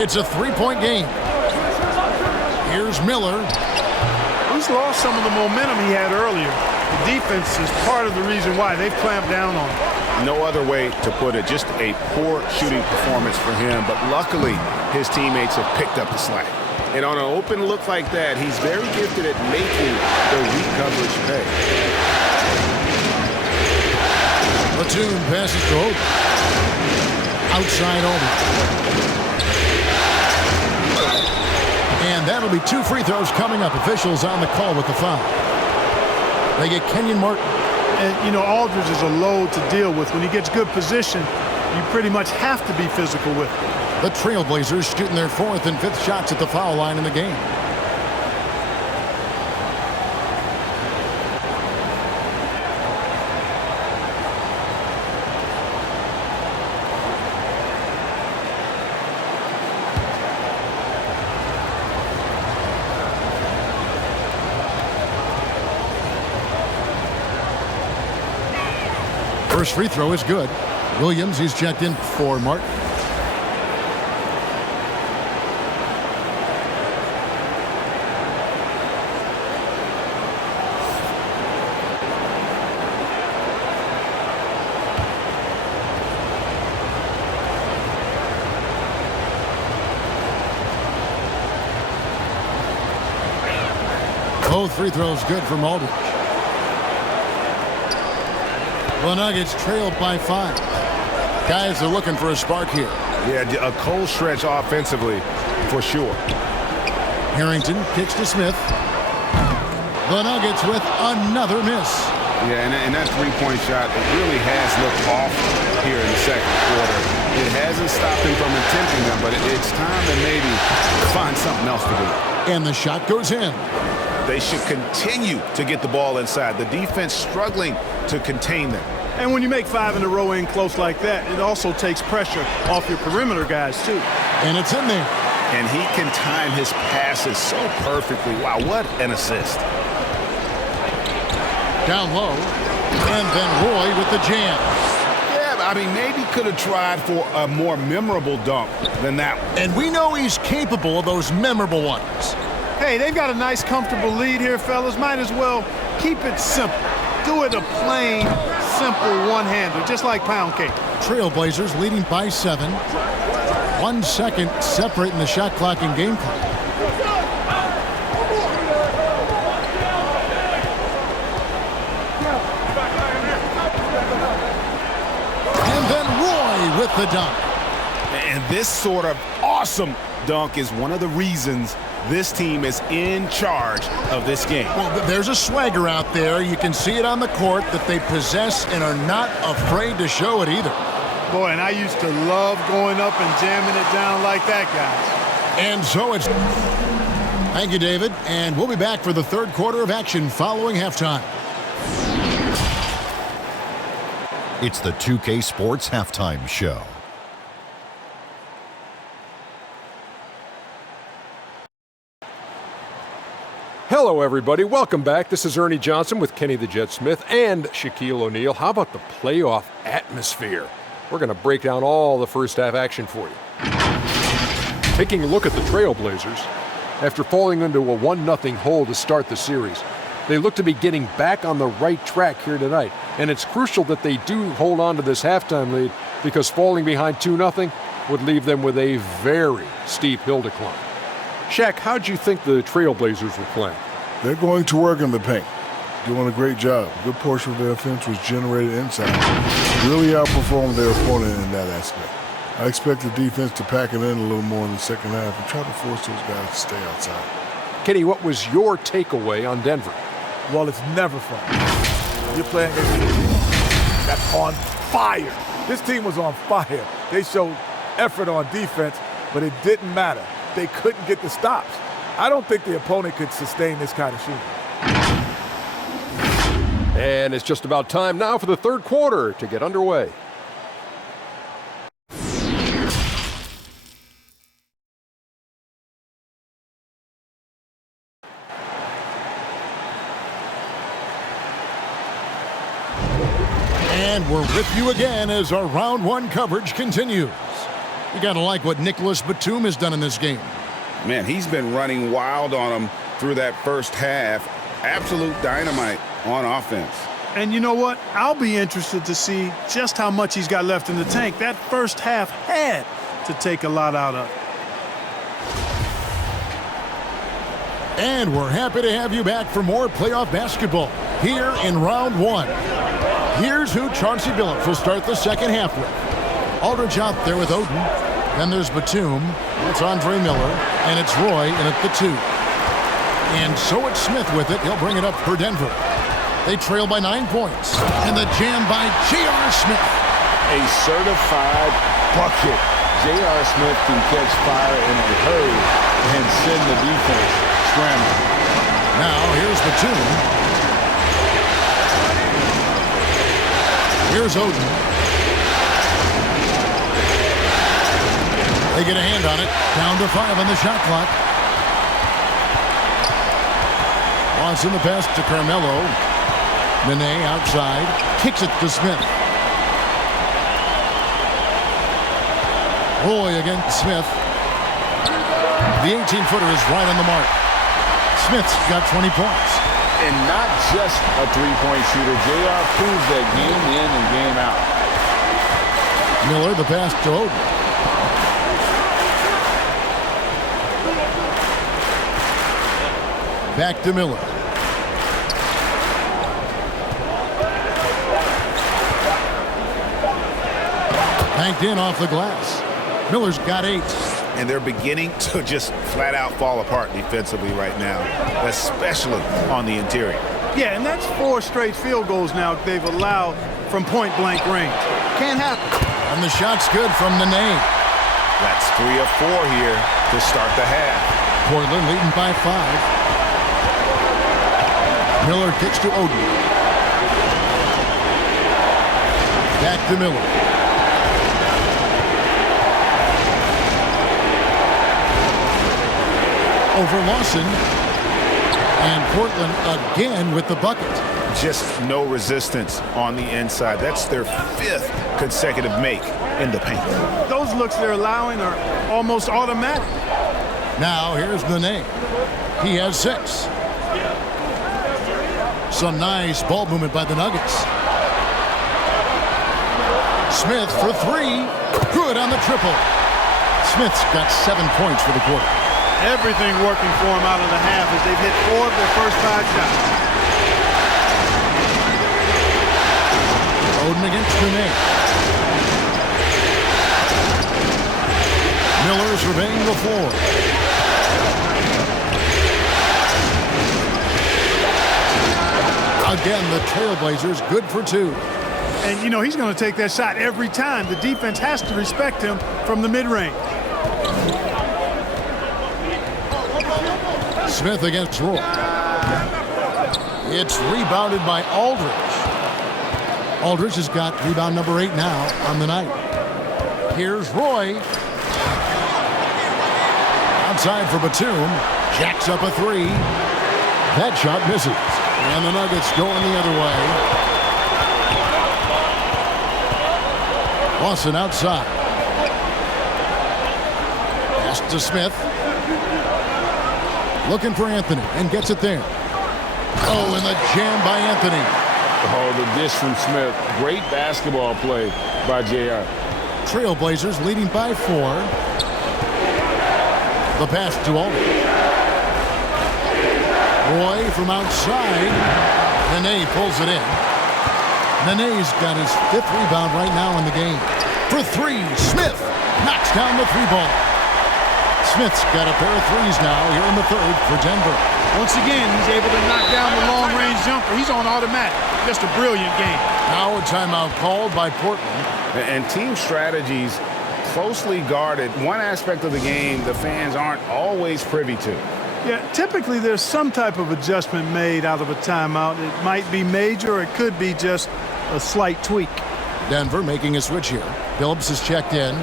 It's a 3-point game. Here's Miller. He's lost some of the momentum he had earlier. The defense is part of the reason why they've clamped down on him. No other way to put it. Just a poor shooting performance for him. But luckily, his teammates have picked up the slack. And on an open look like that, he's very gifted at making the weak coverage pay. Batum passes to Oden. Outside Oden. And that'll be 2 free throws coming up. Officials on the call with the foul. They get Kenyon Martin. And, you know, Aldridge is a load to deal with. When he gets good position, you pretty much have to be physical with him. The Trailblazers shooting their 4th and 5th shots at the foul line in the game. First free throw is good. Williams, he's checked in for Martin. Both free throws good for Aldridge. The Nuggets trailed by 5. Guys are looking for a spark here. Yeah, a cold stretch offensively for sure. Harrington kicks to Smith. The Nuggets with another miss. Yeah, and that three-point shot, it really has looked off here in the second quarter. It hasn't stopped him from attempting them, but it's time to maybe find something else to do. And the shot goes in. They should continue to get the ball inside. The defense struggling to contain them. And when you make 5 in a row in close like that, it also takes pressure off your perimeter guys, too. And it's in there. And he can time his passes so perfectly. Wow, what an assist. Down low. And then Roy with the jam. Yeah, I mean, maybe could have tried for a more memorable dunk than that one. And we know he's capable of those memorable ones. Hey, they've got a nice, comfortable lead here, fellas. Might as well keep it simple. Do it a plain, simple one-hander, just like pound cake. Trailblazers leading by 7. 1 second separating the shot clock and game clock. And then Roy with the dunk. And this sort of awesome dunk is one of the reasons This team is in charge of this game. Well, there's a swagger out there. You can see it on the court that they possess and are not afraid to show it either. Boy, and I used to love going up and jamming it down like that, guys. And so it's... Thank you, David. And we'll be back for the third quarter of action following halftime. It's the 2K Sports Halftime Show. Hello, everybody. Welcome back. This is Ernie Johnson with Kenny the Jet Smith and Shaquille O'Neal. How about the playoff atmosphere? We're going to break down all the first half action for you. Taking a look at the Trailblazers, after falling into a 1-0 hole to start the series, they look to be getting back on the right track here tonight. And it's crucial that they do hold on to this halftime lead because falling behind 2-0 would leave them with a very steep hill to climb. Shaq, how'd you think the Trailblazers were playing? They're going to work in the paint. Doing a great job. A good portion of their offense was generated inside. Really outperformed their opponent in that aspect. I expect the defense to pack it in a little more in the second half and try to force those guys to stay outside. Kenny, what was your takeaway on Denver? Well, it's never fun. You're playing against a team that's on fire. This team was on fire. They showed effort on defense, but it didn't matter. They couldn't get the stops. I don't think the opponent could sustain this kind of shooting. And it's just about time now for the third quarter to get underway. And we're with you again as our round one coverage continues. You got to like what Nicholas Batum has done in this game. Man, he's been running wild on them through that first half. Absolute dynamite on offense. And you know what? I'll be interested to see just how much he's got left in the tank. That first half had to take a lot out of. And we're happy to have you back for more playoff basketball here in round one. Here's who Chauncey Billups will start the second half with. Aldridge out there with Oden. Then there's Batum. It's Andre Miller. And it's Roy in at the 2. And so it's Smith with it. He'll bring it up for Denver. They trail by 9 points. And the jam by J.R. Smith. A certified bucket. J.R. Smith can catch fire in a hurry and send the defense scrambling. Now here's Batum. Here's Oden. They get a hand on it. Down to 5 on the shot clock. Wants in the pass to Carmelo. Nene outside. Kicks it to Smith. Roy against Smith. The 18-footer is right on the mark. Smith's got 20 points. And not just a three-point shooter. J.R. proves that game in and game out. Miller, the pass to Oden. Back to Miller. Banked in off the glass. Miller's got 8. And they're beginning to just flat out fall apart defensively right now, especially on the interior. Yeah, and that's 4 straight field goals now they've allowed from point-blank range. Can't happen. And the shot's good from Nene. That's 3 of 4 here to start the half. Portland leading by 5. Miller kicks to Oden. Back to Miller. Over Lawson. And Portland again with the bucket. Just no resistance on the inside. That's their 5th consecutive make in the paint. Those looks they're allowing are almost automatic. Now here's Nene. He has 6. Some nice ball movement by the Nuggets. Smith for 3. Good on the triple. Smith's got 7 points for the quarter. Everything working for him out of the half as they've hit 4 of their first 5 shots. Oden against Nene. Miller surveying the floor. Again, the Trailblazers good for 2. And, you know, he's going to take that shot every time. The defense has to respect him from the mid-range. Smith against Roy. It's rebounded by Aldridge. Aldridge has got rebound number 8 now on the night. Here's Roy. Outside for Batum. Jacks up a 3. That shot misses. And the Nuggets going the other way. Lawson outside. Pass to Smith. Looking for Anthony and gets it there. Oh, and the jam by Anthony. Oh, the dish from Smith. Great basketball play by JR. Trailblazers leading by 4. The pass to Aldridge. Roy from outside. Nene pulls it in. Nene's got his 5th rebound right now in the game. For 3, Smith knocks down the 3-ball. Smith's got a pair of 3s now here in the 3rd for Denver. Once again, he's able to knock down the long-range jumper. He's on automatic. Just a brilliant game. Now a timeout called by Portland. And team strategies closely guarded. One aspect of the game the fans aren't always privy to. Yeah, typically there's some type of adjustment made out of a timeout. It might be major, or it could be just a slight tweak. Denver making a switch here. Phillips is checked in.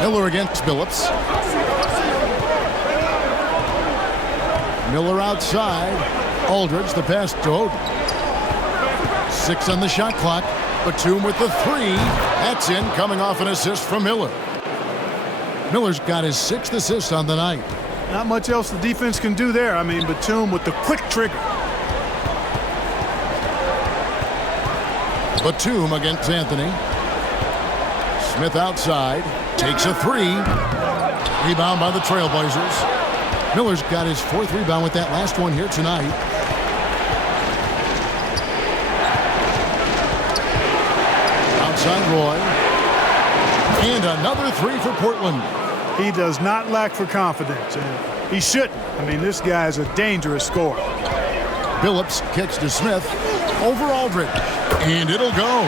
Miller against Phillips. Miller outside. Aldridge, the pass to Oden. 6 on the shot clock. Batum with the 3. That's in, coming off an assist from Miller. Miller's got his 6th assist on the night. Not much else the defense can do there. I mean, Batum with the quick trigger. Batum against Anthony. Smith outside. Takes a 3. Rebound by the Trailblazers. Miller's got his 4th rebound with that last one here tonight. Outside Roy. And another 3 for Portland. He does not lack for confidence, and he shouldn't. I mean, this guy is a dangerous scorer. Phillips kicks to Smith. Over Aldridge. And it'll go.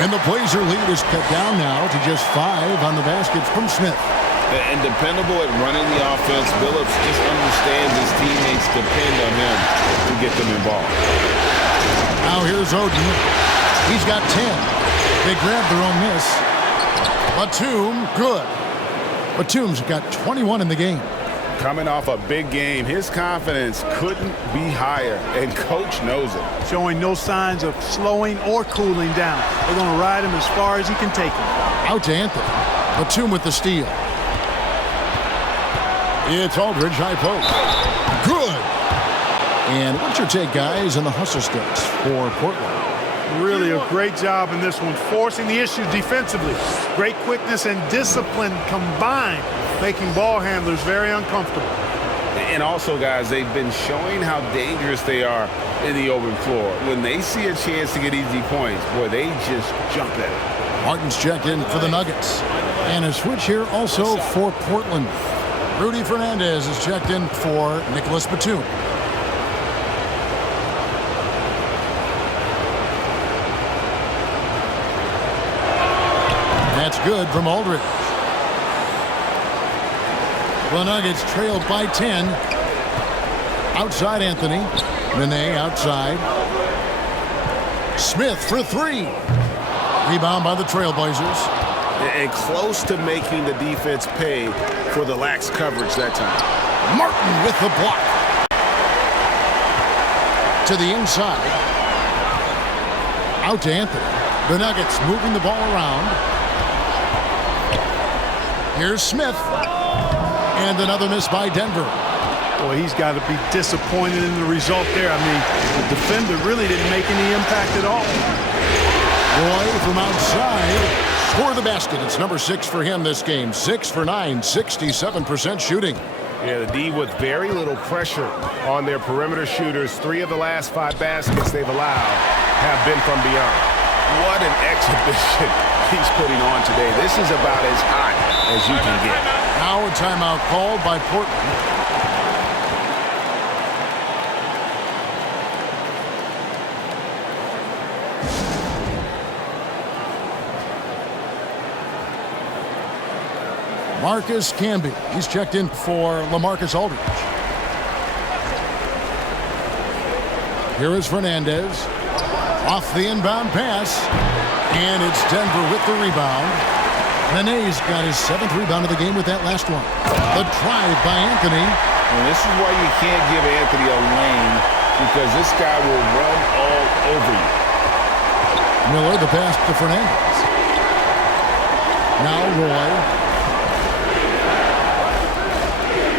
And the Blazer lead is cut down now to just 5 on the baskets from Smith. And dependable at running the offense, Phillips just understands his teammates depend on him to get them involved. Now here's Oden. He's got 10. They grab their own miss. Batum, good. Batum's got 21 in the game. Coming off a big game, his confidence couldn't be higher, and coach knows it. Showing no signs of slowing or cooling down. They're going to ride him as far as he can take him. Out to Anthony. Batum with the steal. It's Aldridge, high post. Good. And what's your take, guys, on the hustle sticks for Portland? Really a great job in this one, forcing the issue defensively. Great quickness and discipline combined, making ball handlers very uncomfortable. And also, guys, they've been showing how dangerous they are in the open floor. When they see a chance to get easy points, boy, they just jump at it. Martin's checked in for the Nuggets. And a switch here also for Portland. Rudy Fernandez is checked in for Nicholas Batum. That's good from Aldridge. The Nuggets trail by 10. Outside Anthony. Nene outside. Smith for 3. Rebound by the Trailblazers. And close to making the defense pay for the lax coverage that time. Martin with the block. To the inside. Out to Anthony. The Nuggets moving the ball around. Here's Smith. And another miss by Denver. Boy, he's got to be disappointed in the result there. I mean, the defender really didn't make any impact at all. Roy from outside. For the basket. It's number 6 for him this game. 6 for 9, 67% shooting. Yeah, the D with very little pressure on their perimeter shooters. 3 of the last 5 baskets they've allowed have been from beyond. What an exhibition he's putting on today. This is about as hot as you can get. Now a timeout called by Portland. Marcus Camby. He's checked in for LaMarcus Aldridge. Here is Fernandez. Off the inbound pass. And it's Denver with the rebound. Nene's got his 7th rebound of the game with that last one. The drive by Anthony. And this is why you can't give Anthony a lane, because this guy will run all over you. Miller, the pass to Fernandez. Now Roy.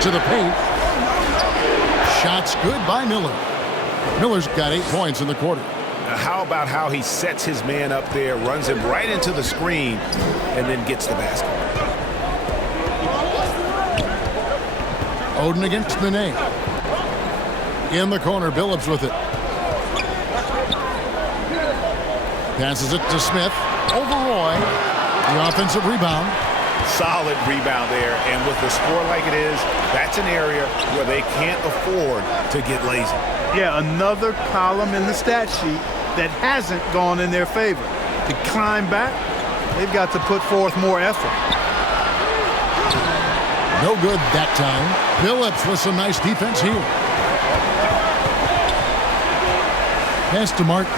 To the paint. Shots good by Miller. Miller's got 8 points in the quarter. Now how about how he sets his man up there, runs him right into the screen, and then gets the basket. Oden against Nene. In the corner, Billups with it. Passes it to Smith. Over Roy. The offensive rebound. Solid rebound there, and with the score like it is, that's an area where they can't afford to get lazy. Yeah, another column in the stat sheet that hasn't gone in their favor. To climb back, they've got to put forth more effort. No good that time. Billups with some nice defense here. Pass to Martin.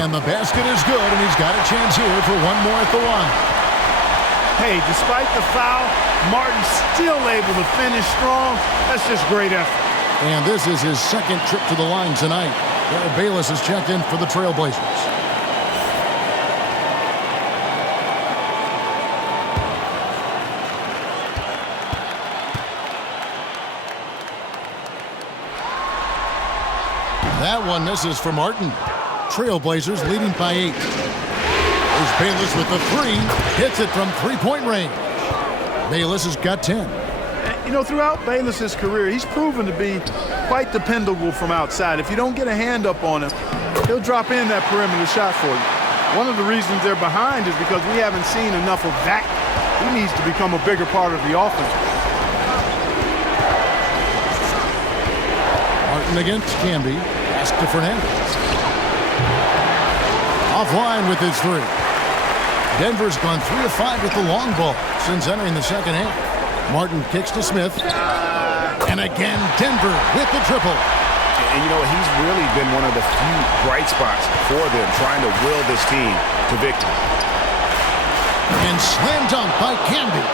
And the basket is good, and he's got a chance here for one more at the line. Hey, despite the foul, Martin's still able to finish strong. That's just great effort. And this is his 2nd trip to the line tonight. Darrell Bayless has checked in for the Trailblazers. That one misses for Martin. Trailblazers leading by 8. There's Bayless with the 3. Hits it from 3-point range. Bayless has got 10. You know, throughout Bayless's career, he's proven to be quite dependable from outside. If you don't get a hand up on him, he'll drop in that perimeter shot for you. One of the reasons they're behind is because we haven't seen enough of that. He needs to become a bigger part of the offense. Martin against Camby. Pass to Fernandez. Offline with his 3. Denver's gone 3 of 5 with the long ball since entering the second half. Martin kicks to Smith. And again, Denver with the triple. And you know, he's really been one of the few bright spots for them, trying to will this team to victory. And slam dunk by Camby.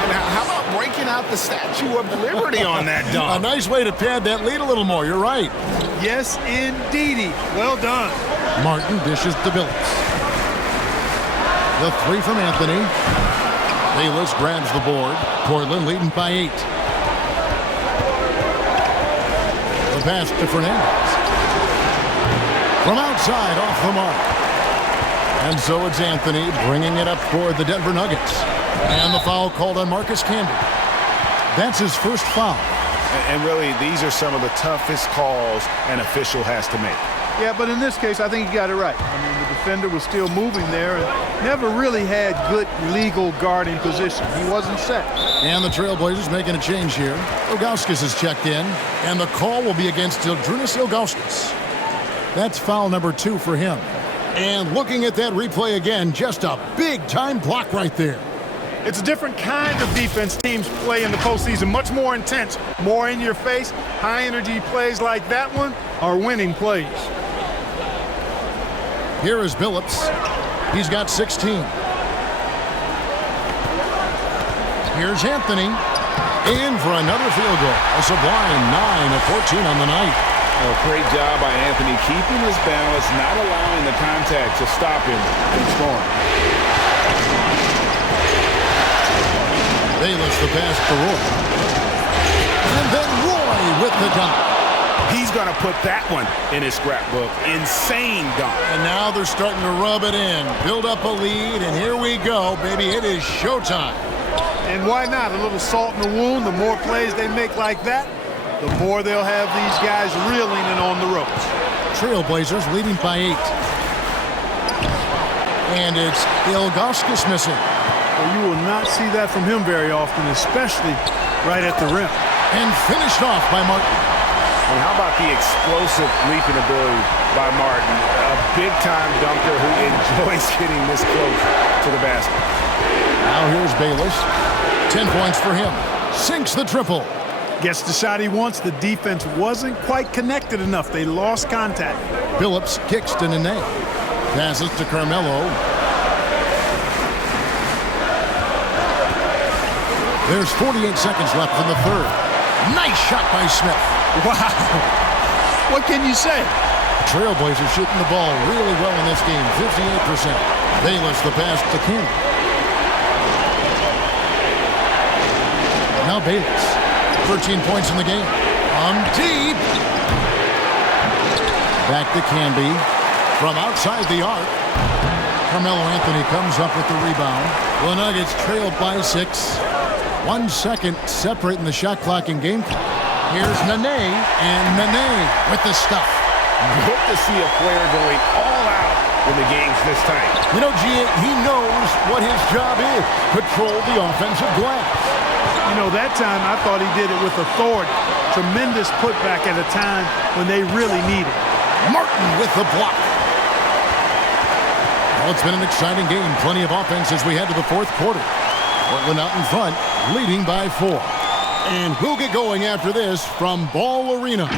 And how about breaking out the Statue of Liberty on that dunk? A nice way to pad that lead a little more. You're right. Yes, indeedy. Well done. Martin dishes to Billups. The 3 from Anthony. Bayless grabs the board. Portland leading by 8. The pass to Fernandez. From outside, off the mark. And so it's Anthony bringing it up for the Denver Nuggets. And the foul called on Marcus Camby. That's his first foul. And really, these are some of the toughest calls an official has to make. Yeah, but in this case, I think he got it right. I mean, the defender was still moving there and never really had good legal guarding position. He wasn't set. And the Trailblazers making a change here. Ilgauskas is checked in, and the call will be against Zydrunas Ilgauskas. That's foul number 2 for him. And looking at that replay again, just a big-time block right there. It's a different kind of defense teams play in the postseason, much more intense, more in your face. High-energy plays like that one are winning plays. Here is Billups. He's got 16. Here's Anthony. In for another field goal. A sublime 9 of 14 on the night. A great job by Anthony, keeping his balance, not allowing the contact to stop him from scoring. Bayless the pass to Roy. And then Roy with the dunk. He's going to put that one in his scrapbook. Insane dunk. And now they're starting to rub it in. Build up a lead, and here we go, baby. It is showtime. And why not? A little salt in the wound. The more plays they make like that, the more they'll have these guys reeling and on the ropes. Trailblazers leading by 8. And it's Ilgauskas missing. Well, you will not see that from him very often, especially right at the rim. And finished off by Martin. And how about the explosive leaping ability by Martin? A big-time dunker who enjoys getting this close to the basket. Now here's Bayless. 10 points for him. Sinks the triple. Gets the shot he wants. The defense wasn't quite connected enough. They lost contact. Phillips kicks to Nene. Passes to Carmelo. There's 48 seconds left in the third. Nice shot by Smith. Wow. What can you say? Trailblazers shooting the ball really well in this game. 58%. Bayless the pass to King. Now Bayless. 13 points in the game. On deep. Back to Canby. From outside the arc. Carmelo Anthony comes up with the rebound. The Nuggets trailed by 6. 1 second separating the shot clock and game clock. Here's Nene, and Nene with the stuff. Good to see a player going all out when the game's this tight. You know, G, he knows what his job is. Control the offensive glass. You know, that time I thought he did it with authority. Tremendous putback at a time when they really need it. Martin with the block. Well, it's been an exciting game. Plenty of offense as we head to the fourth quarter. Portland out in front, leading by 4. And we'll get going after this from Ball Arena.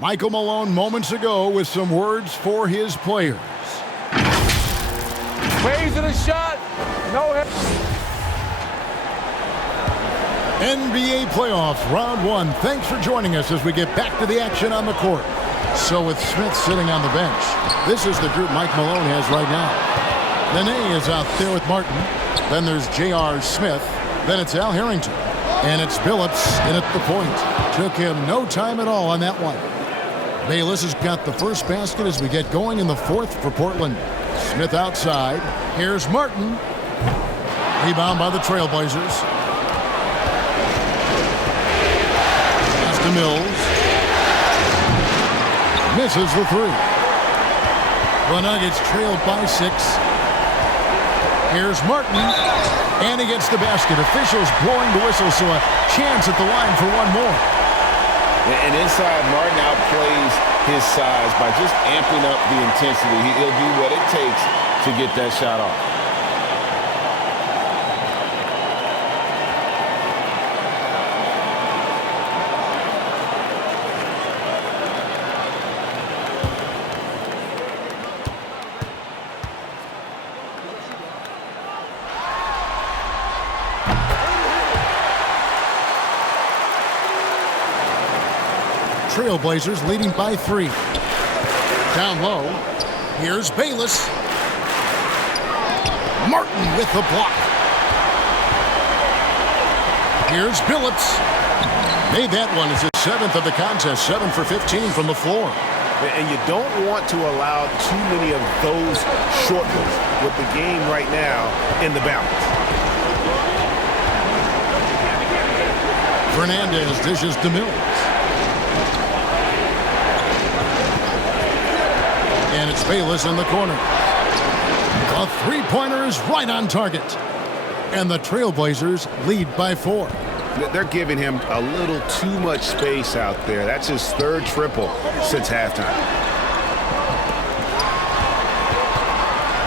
Michael Malone moments ago with some words for his players. Raising a shot. No hit. NBA playoffs, round 1. Thanks for joining us as we get back to the action on the court. So with Smith sitting on the bench, this is the group Mike Malone has right now. Nene is out there with Martin. Then there's J.R. Smith. Then it's Al Harrington. And it's Phillips in at the point. Took him no time at all on that one. Bayless has got the first basket as we get going in the fourth for Portland. Smith outside. Here's Martin. Rebound by the Trailblazers. Pass to Mills. Misses the 3. The Nuggets trailed by 6. Here's Martin. And he gets the basket. Officials blowing the whistle, so a chance at the line for one more. And inside, Martin outplays his size by just amping up the intensity. He'll do what it takes to get that shot off. Trailblazers leading by 3. Down low. Here's Bayless. Martin with the block. Here's Phillips. Made that one as his 7th of the contest. 7 for 15 from the floor. And you don't want to allow too many of those short ones with the game right now in the balance. Fernandez dishes to Mills. And it's Bayless in the corner. A three-pointer is right on target. And the Trailblazers lead by 4. They're giving him a little too much space out there. That's his 3rd triple since halftime.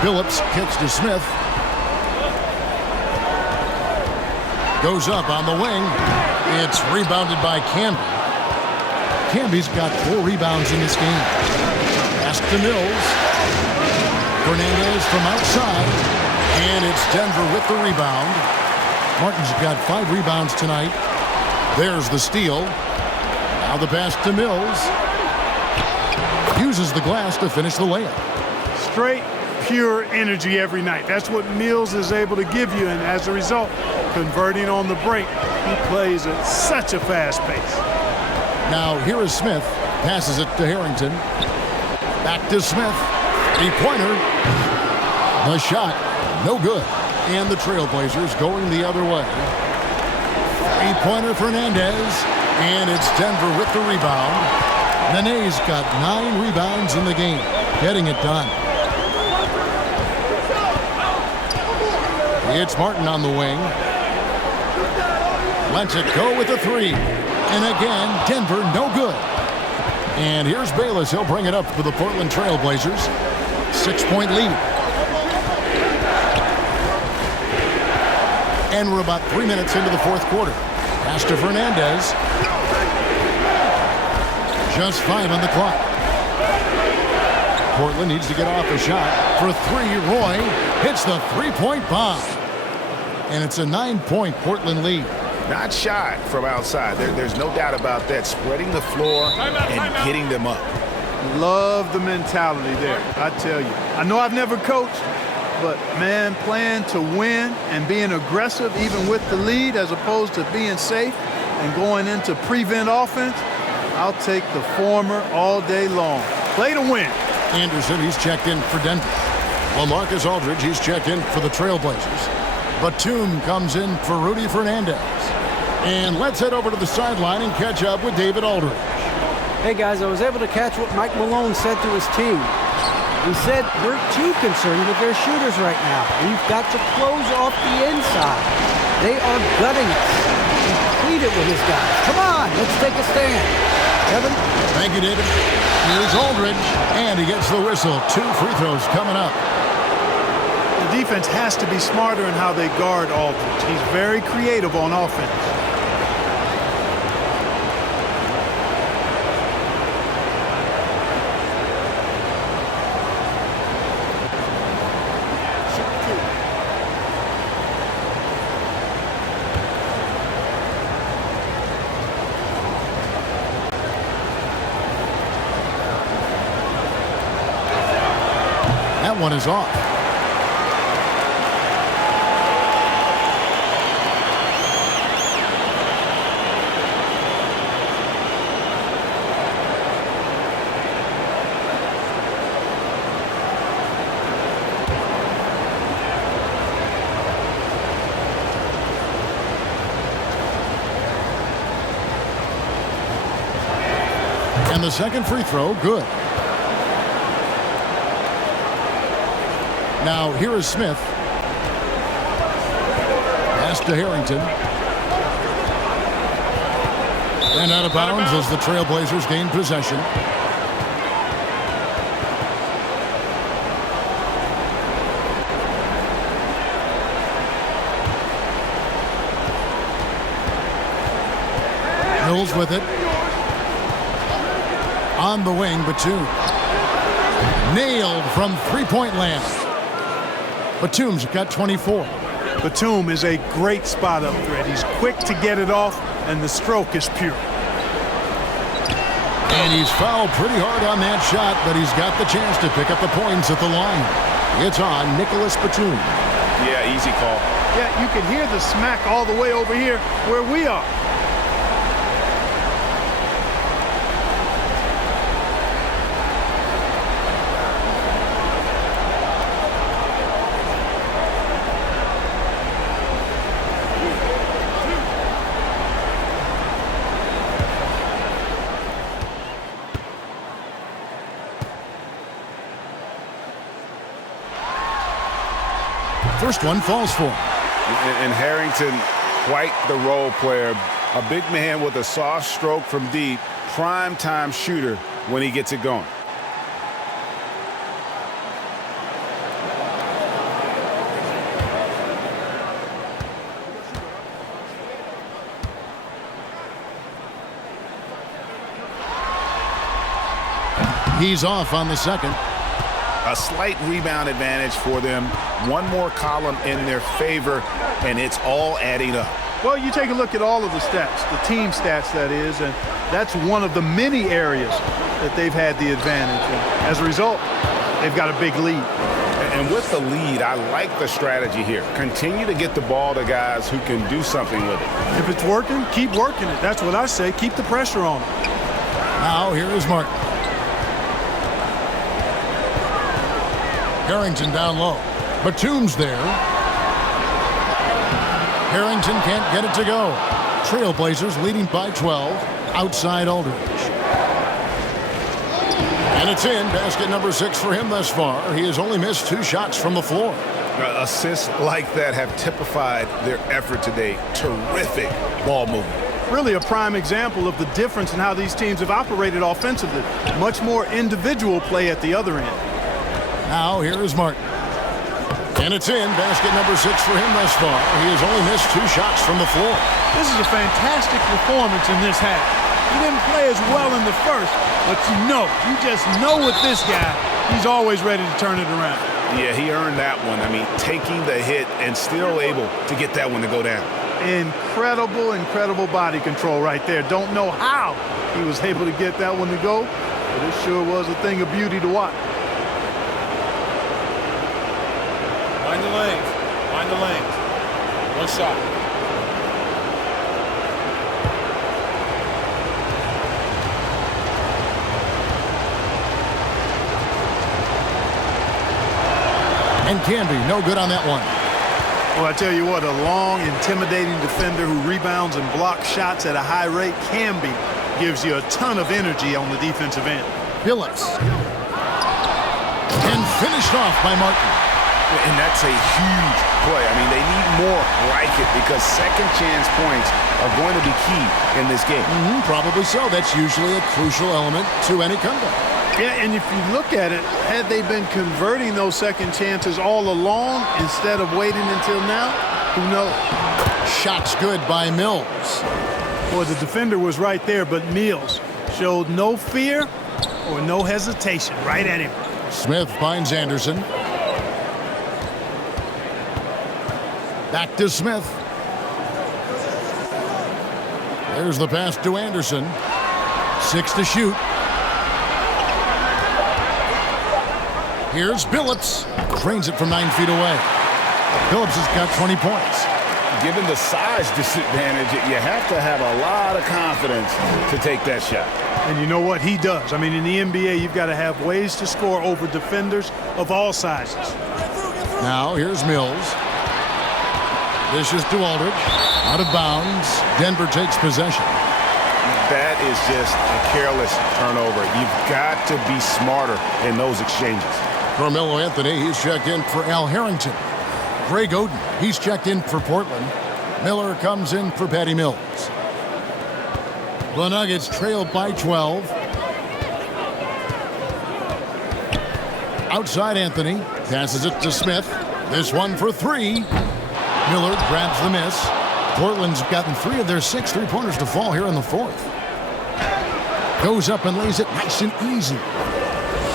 Phillips kicks to Smith. Goes up on the wing. It's rebounded by Canby. Canby's got 4 rebounds in this game. Pass to Mills. Fernandez from outside. And it's Denver with the rebound. Martin's got 5 rebounds tonight. There's the steal. Now the pass to Mills. Uses the glass to finish the layup. Straight pure energy every night. That's what Mills is able to give you, and as a result, converting on the break, he plays at such a fast pace. Now here is Smith. Passes it to Harrington. Back to Smith. Three-pointer. The shot, no good. And the Trailblazers going the other way. Three-pointer Fernandez. And it's Denver with the rebound. Nene's got 9 rebounds in the game, getting it done. It's Martin on the wing. Lets it go with the 3. And again, Denver no good. And here's Bayless. He'll bring it up for the Portland Trailblazers. 6-point lead. And we're about 3 minutes into the fourth quarter. Pass to Fernandez. Just 5 on the clock. Portland needs to get off a shot. For 3, Roy hits the three-point bomb. And it's a 9-point Portland lead. Not shy from outside. There's no doubt about that. Spreading the floor and hitting them up. Love the mentality there, I tell you. I know I've never coached, but, man, playing to win and being aggressive even with the lead as opposed to being safe and going into prevent offense, I'll take the former all day long. Play to win. Anderson, he's checked in for Denver. LaMarcus Aldridge, he's checked in for the Trailblazers. Batum comes in for Rudy Fernandez. And let's head over to the sideline and catch up with David Aldridge. Hey, guys, I was able to catch what Mike Malone said to his team. He said, we're too concerned with their shooters right now. We've got to close off the inside. They are gutting us. He pleaded with his guys. Come on, let's take a stand. Kevin? Thank you, David. Here's Aldridge, and he gets the whistle. 2 free throws coming up. The defense has to be smarter in how they guard Aldridge. He's very creative on offense. That one is off. And the second free throw, good. Now, here is Smith. Pass to Harrington. And out of bounds as the Trailblazers gain possession. Mills with it. On the wing, Batum. Nailed from three-point land. Batum's got 24. Batum is a great spot-up threat. He's quick to get it off, and the stroke is pure. And he's fouled pretty hard on that shot, but he's got the chance to pick up the points at the line. It's on Nicholas Batum. Yeah, easy call. Yeah, you can hear the smack all the way over here where we are. First one falls for him. And Harrington, quite the role player. A big man with a soft stroke from deep, prime-time shooter when he gets it going. He's off on the second. A slight rebound advantage for them. One more column in their favor, and it's all adding up. Well, you take a look at all of the stats, the team stats, that is, and that's one of the many areas that they've had the advantage. And as a result, they've got a big lead. And with the lead, I like the strategy here. Continue to get the ball to guys who can do something with it. If it's working, keep working it. That's what I say. Keep the pressure on it. Now here is Martin. Harrington down low. Batum's there. Harrington can't get it to go. Trailblazers leading by 12. Outside Aldridge. And it's in. Basket number 6 for him thus far. He has only missed 2 shots from the floor. Assists like that have typified their effort today. Terrific ball movement. Really a prime example of the difference in how these teams have operated offensively. Much more individual play at the other end. Now here is Martin. And it's in. Basket number 6 for him thus far. He has only missed 2 shots from the floor. This is a fantastic performance in this half. He didn't play as well in the first, but you just know with this guy, he's always ready to turn it around. Yeah, he earned that one. I mean, taking the hit and still able to get that one to go down. Incredible body control right there. Don't know how he was able to get that one to go, but it sure was a thing of beauty to watch. Mind the lanes. Mind the lanes. One shot. And Canby, no good on that one. Well, I tell you what, a long, intimidating defender who rebounds and blocks shots at a high rate, Canby, gives you a ton of energy on the defensive end. Billups. And finished off by Martin. And that's a huge play. I mean, they need more like it because second chance points are going to be key in this game. Probably so. That's usually a crucial element to any comeback. Yeah, and if you look at it, had they been converting those second chances all along instead of waiting until now, who knows? Shot's good by Mills. Boy, the defender was right there, but Mills showed no fear or no hesitation right at him. Smith finds Anderson. Back to Smith. There's the pass to Anderson. 6 to shoot. Here's Billups. Drains it from 9 feet away. Billups has got 20 points. Given the size disadvantage, you have to have a lot of confidence to take that shot. And you know what? He does. I mean, in the NBA, you've got to have ways to score over defenders of all sizes. Now, here's Mills. This is to Aldridge. Out of bounds. Denver takes possession. That is just a careless turnover. You've got to be smarter in those exchanges. Carmelo Anthony, he's checked in for Al Harrington. Greg Oden, he's checked in for Portland. Miller comes in for Patty Mills. The Nuggets trail by 12. Outside Anthony, passes it to Smith. This one for 3. Miller grabs the miss. Portland's gotten 3 of their 6 3-pointers to fall here in the 4th. Goes up and lays it nice and easy.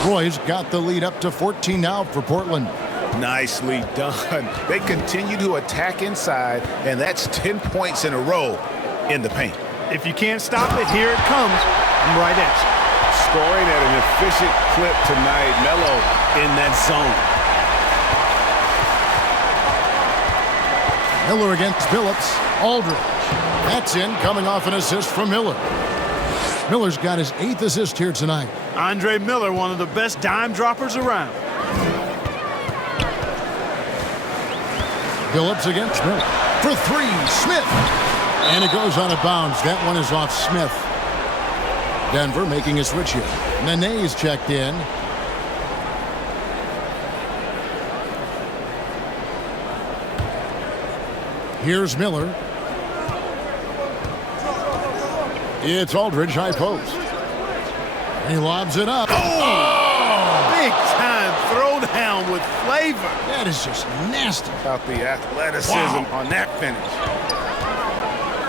Roy's got the lead up to 14 now for Portland. Nicely done. They continue to attack inside, and that's 10 points in a row in the paint. If you can't stop it, here it comes. I'm right at you. Scoring at an efficient clip tonight. Melo in that zone. Miller against Billups. Aldridge. That's in, coming off an assist from Miller. Miller's got his 8th assist here tonight. Andre Miller, one of the best dime droppers around. Billups against Miller. For 3, Smith. And it goes out of bounds. That one is off Smith. Denver making a switch here. Nene's checked in. Here's Miller. It's Aldridge, high post. And he lobs it up. Oh! Big time throwdown with flavor. That is just nasty. About the athleticism on that finish.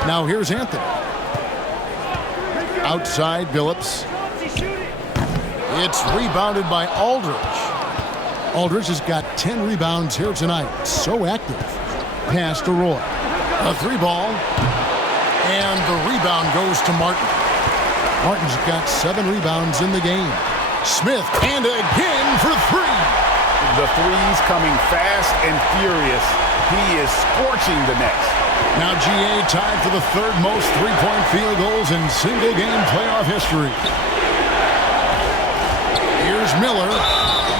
Now here's Anthony. Outside Billups. It's rebounded by Aldridge. Aldridge has got 10 rebounds here tonight. So active. Pass to Roy. A 3-ball. And the rebound goes to Martin. Martin's got 7 rebounds in the game. Smith, and again for 3. The threes coming fast and furious. He is scorching the nets. Now GA tied for the third most three-point field goals in single-game playoff history. Here's Miller.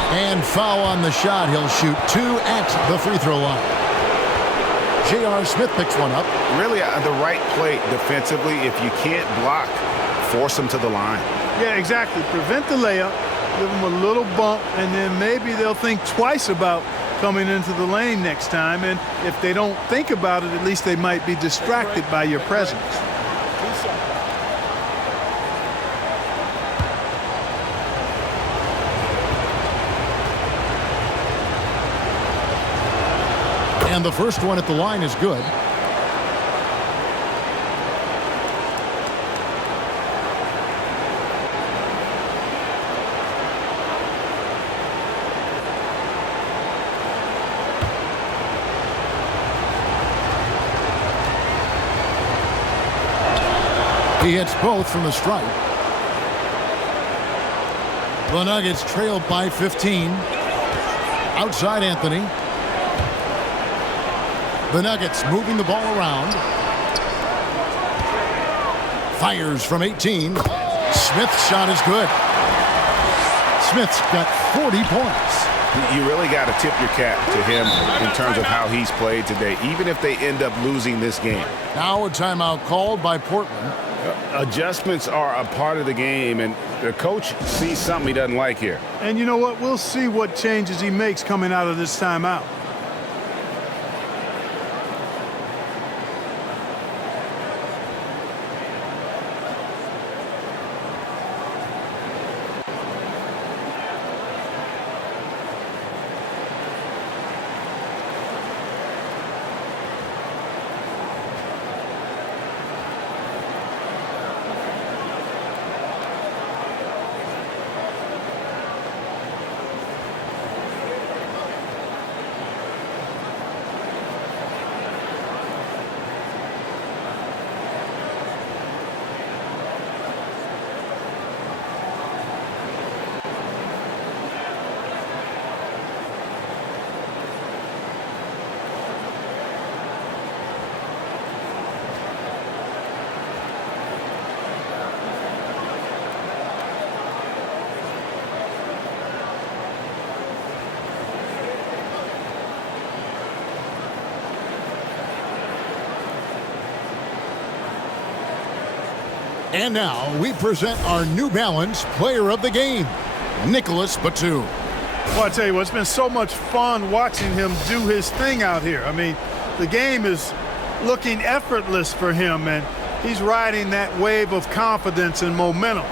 And foul on the shot. He'll shoot 2 at the free throw line. J.R. Smith picks one up. Really the right play defensively. If you can't block, force him to the line. Yeah, exactly. Prevent the layup, give them a little bump, and then maybe they'll think twice about coming into the lane next time. And if they don't think about it, at least they might be distracted by your presence. And the first one at the line is good. He hits both from the stripe. The Nuggets trail by 15. Outside Anthony. The Nuggets moving the ball around. Fires from 18. Smith's shot is good. Smith's got 40 points. You really got to tip your cap to him in terms of how he's played today, even if they end up losing this game. Now a timeout called by Portland. Adjustments are a part of the game, and the coach sees something he doesn't like here. And you know what? We'll see what changes he makes coming out of this timeout. And now we present our New Balance Player of the Game, Nicholas Batum. Well, I tell you what, it's been so much fun watching him do his thing out here. I mean, the game is looking effortless for him, and he's riding that wave of confidence and momentum,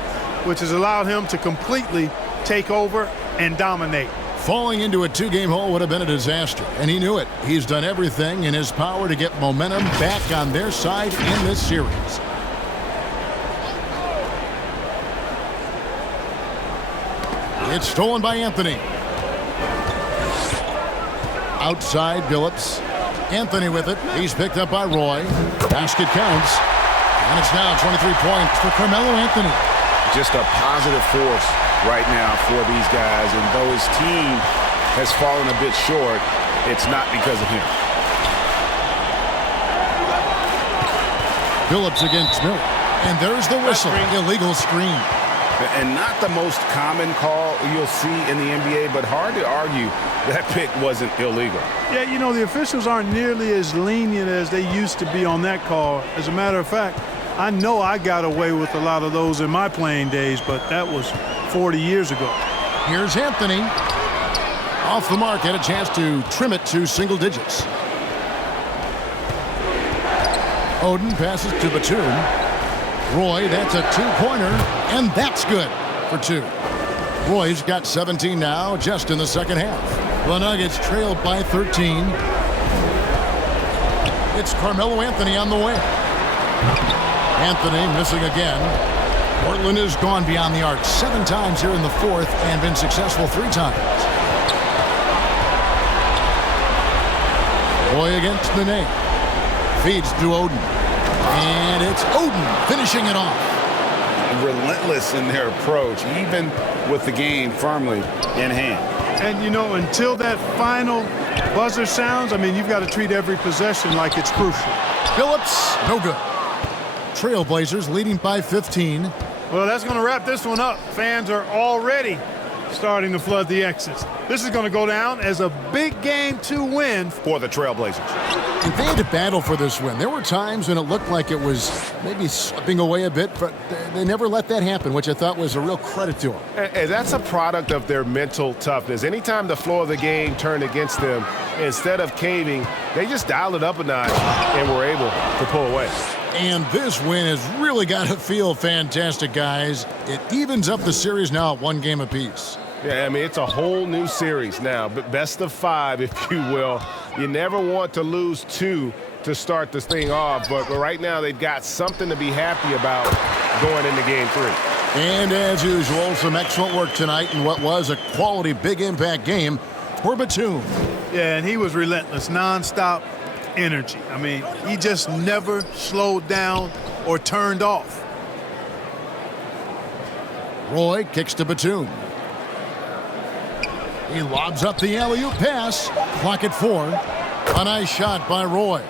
which has allowed him to completely take over and dominate. Falling into a two-game hole would have been a disaster, and he knew it. He's done everything in his power to get momentum back on their side in this series. It's stolen by Anthony. Outside Billups. Anthony with it. He's picked up by Roy. Basket counts. And it's now 23 points for Carmelo Anthony. Just a positive force right now for these guys. And though his team has fallen a bit short, it's not because of him. Billups against Miller. And there's the whistle. Illegal screen. And not the most common call you'll see in the NBA, but hard to argue that pick wasn't illegal. Yeah, you know, the officials aren't nearly as lenient as they used to be on that call. As a matter of fact, I know I got away with a lot of those in my playing days, but that was 40 years ago. Here's Anthony. Off the mark, had a chance to trim it to single digits. Oden passes to Batum. Roy, that's a two-pointer, and that's good for two. Roy's got 17 now, just in the second half. The Nuggets trail by 13. It's Carmelo Anthony on the way. Anthony missing again. Portland has gone beyond the arc 7 times here in the fourth and been successful 3 times. Roy against Nene. Feeds to Oden. And it's Oden finishing it off. relentless in their approach, even with the game firmly in hand. And, you know, until that final buzzer sounds, I mean, you've got to treat every possession like it's crucial. Phillips, no good. Trailblazers leading by 15. Well, that's going to wrap this one up. Fans are already starting to flood the exits. This is going to go down as a big game to win for the Trailblazers. And they had to battle for this win. There were times when it looked like it was maybe slipping away a bit, but they never let that happen, which I thought was a real credit to them. And that's a product of their mental toughness. Anytime the flow of the game turned against them, instead of caving, they just dialed it up a notch and were able to pull away. And this win has really got to feel fantastic, guys. It evens up the series now at 1 game apiece. Yeah, I mean, it's a whole new series now, but best of 5, if you will. You never want to lose 2 to start this thing off, but right now they've got something to be happy about going into game 3. And as usual, some excellent work tonight in what was a quality big impact game for Batum. Yeah, and he was relentless, nonstop energy. I mean, he just never slowed down or turned off. Roy kicks to Batum. He lobs up the alley-oop pass. Clock at 4. A nice shot by Roy.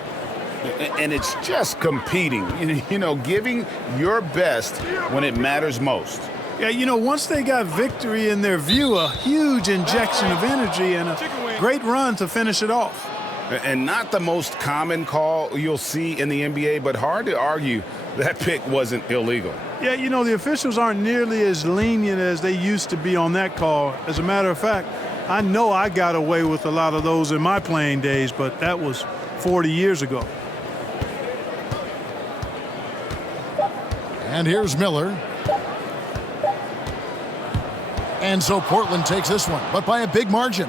And it's just competing, you know, giving your best when it matters most. Yeah, you know, once they got victory in their view, a huge injection of energy and a great run to finish it off. And not the most common call you'll see in the NBA, but hard to argue that pick wasn't illegal. Yeah, you know, the officials aren't nearly as lenient as they used to be on that call. As a matter of fact, I know I got away with a lot of those in my playing days, but that was 40 years ago. And here's Miller. And so Portland takes this one, but by a big margin.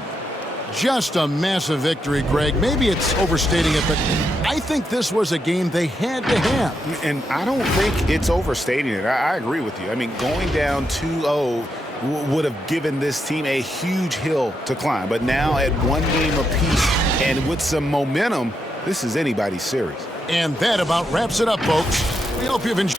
Just a massive victory, Greg. Maybe it's overstating it, but I think this was a game they had to have. And I don't think it's overstating it. I agree with you. I mean, going down 2-0 would have given this team a huge hill to climb. But now at 1 game apiece and with some momentum, this is anybody's series. And that about wraps it up, folks. We hope you've enjoyed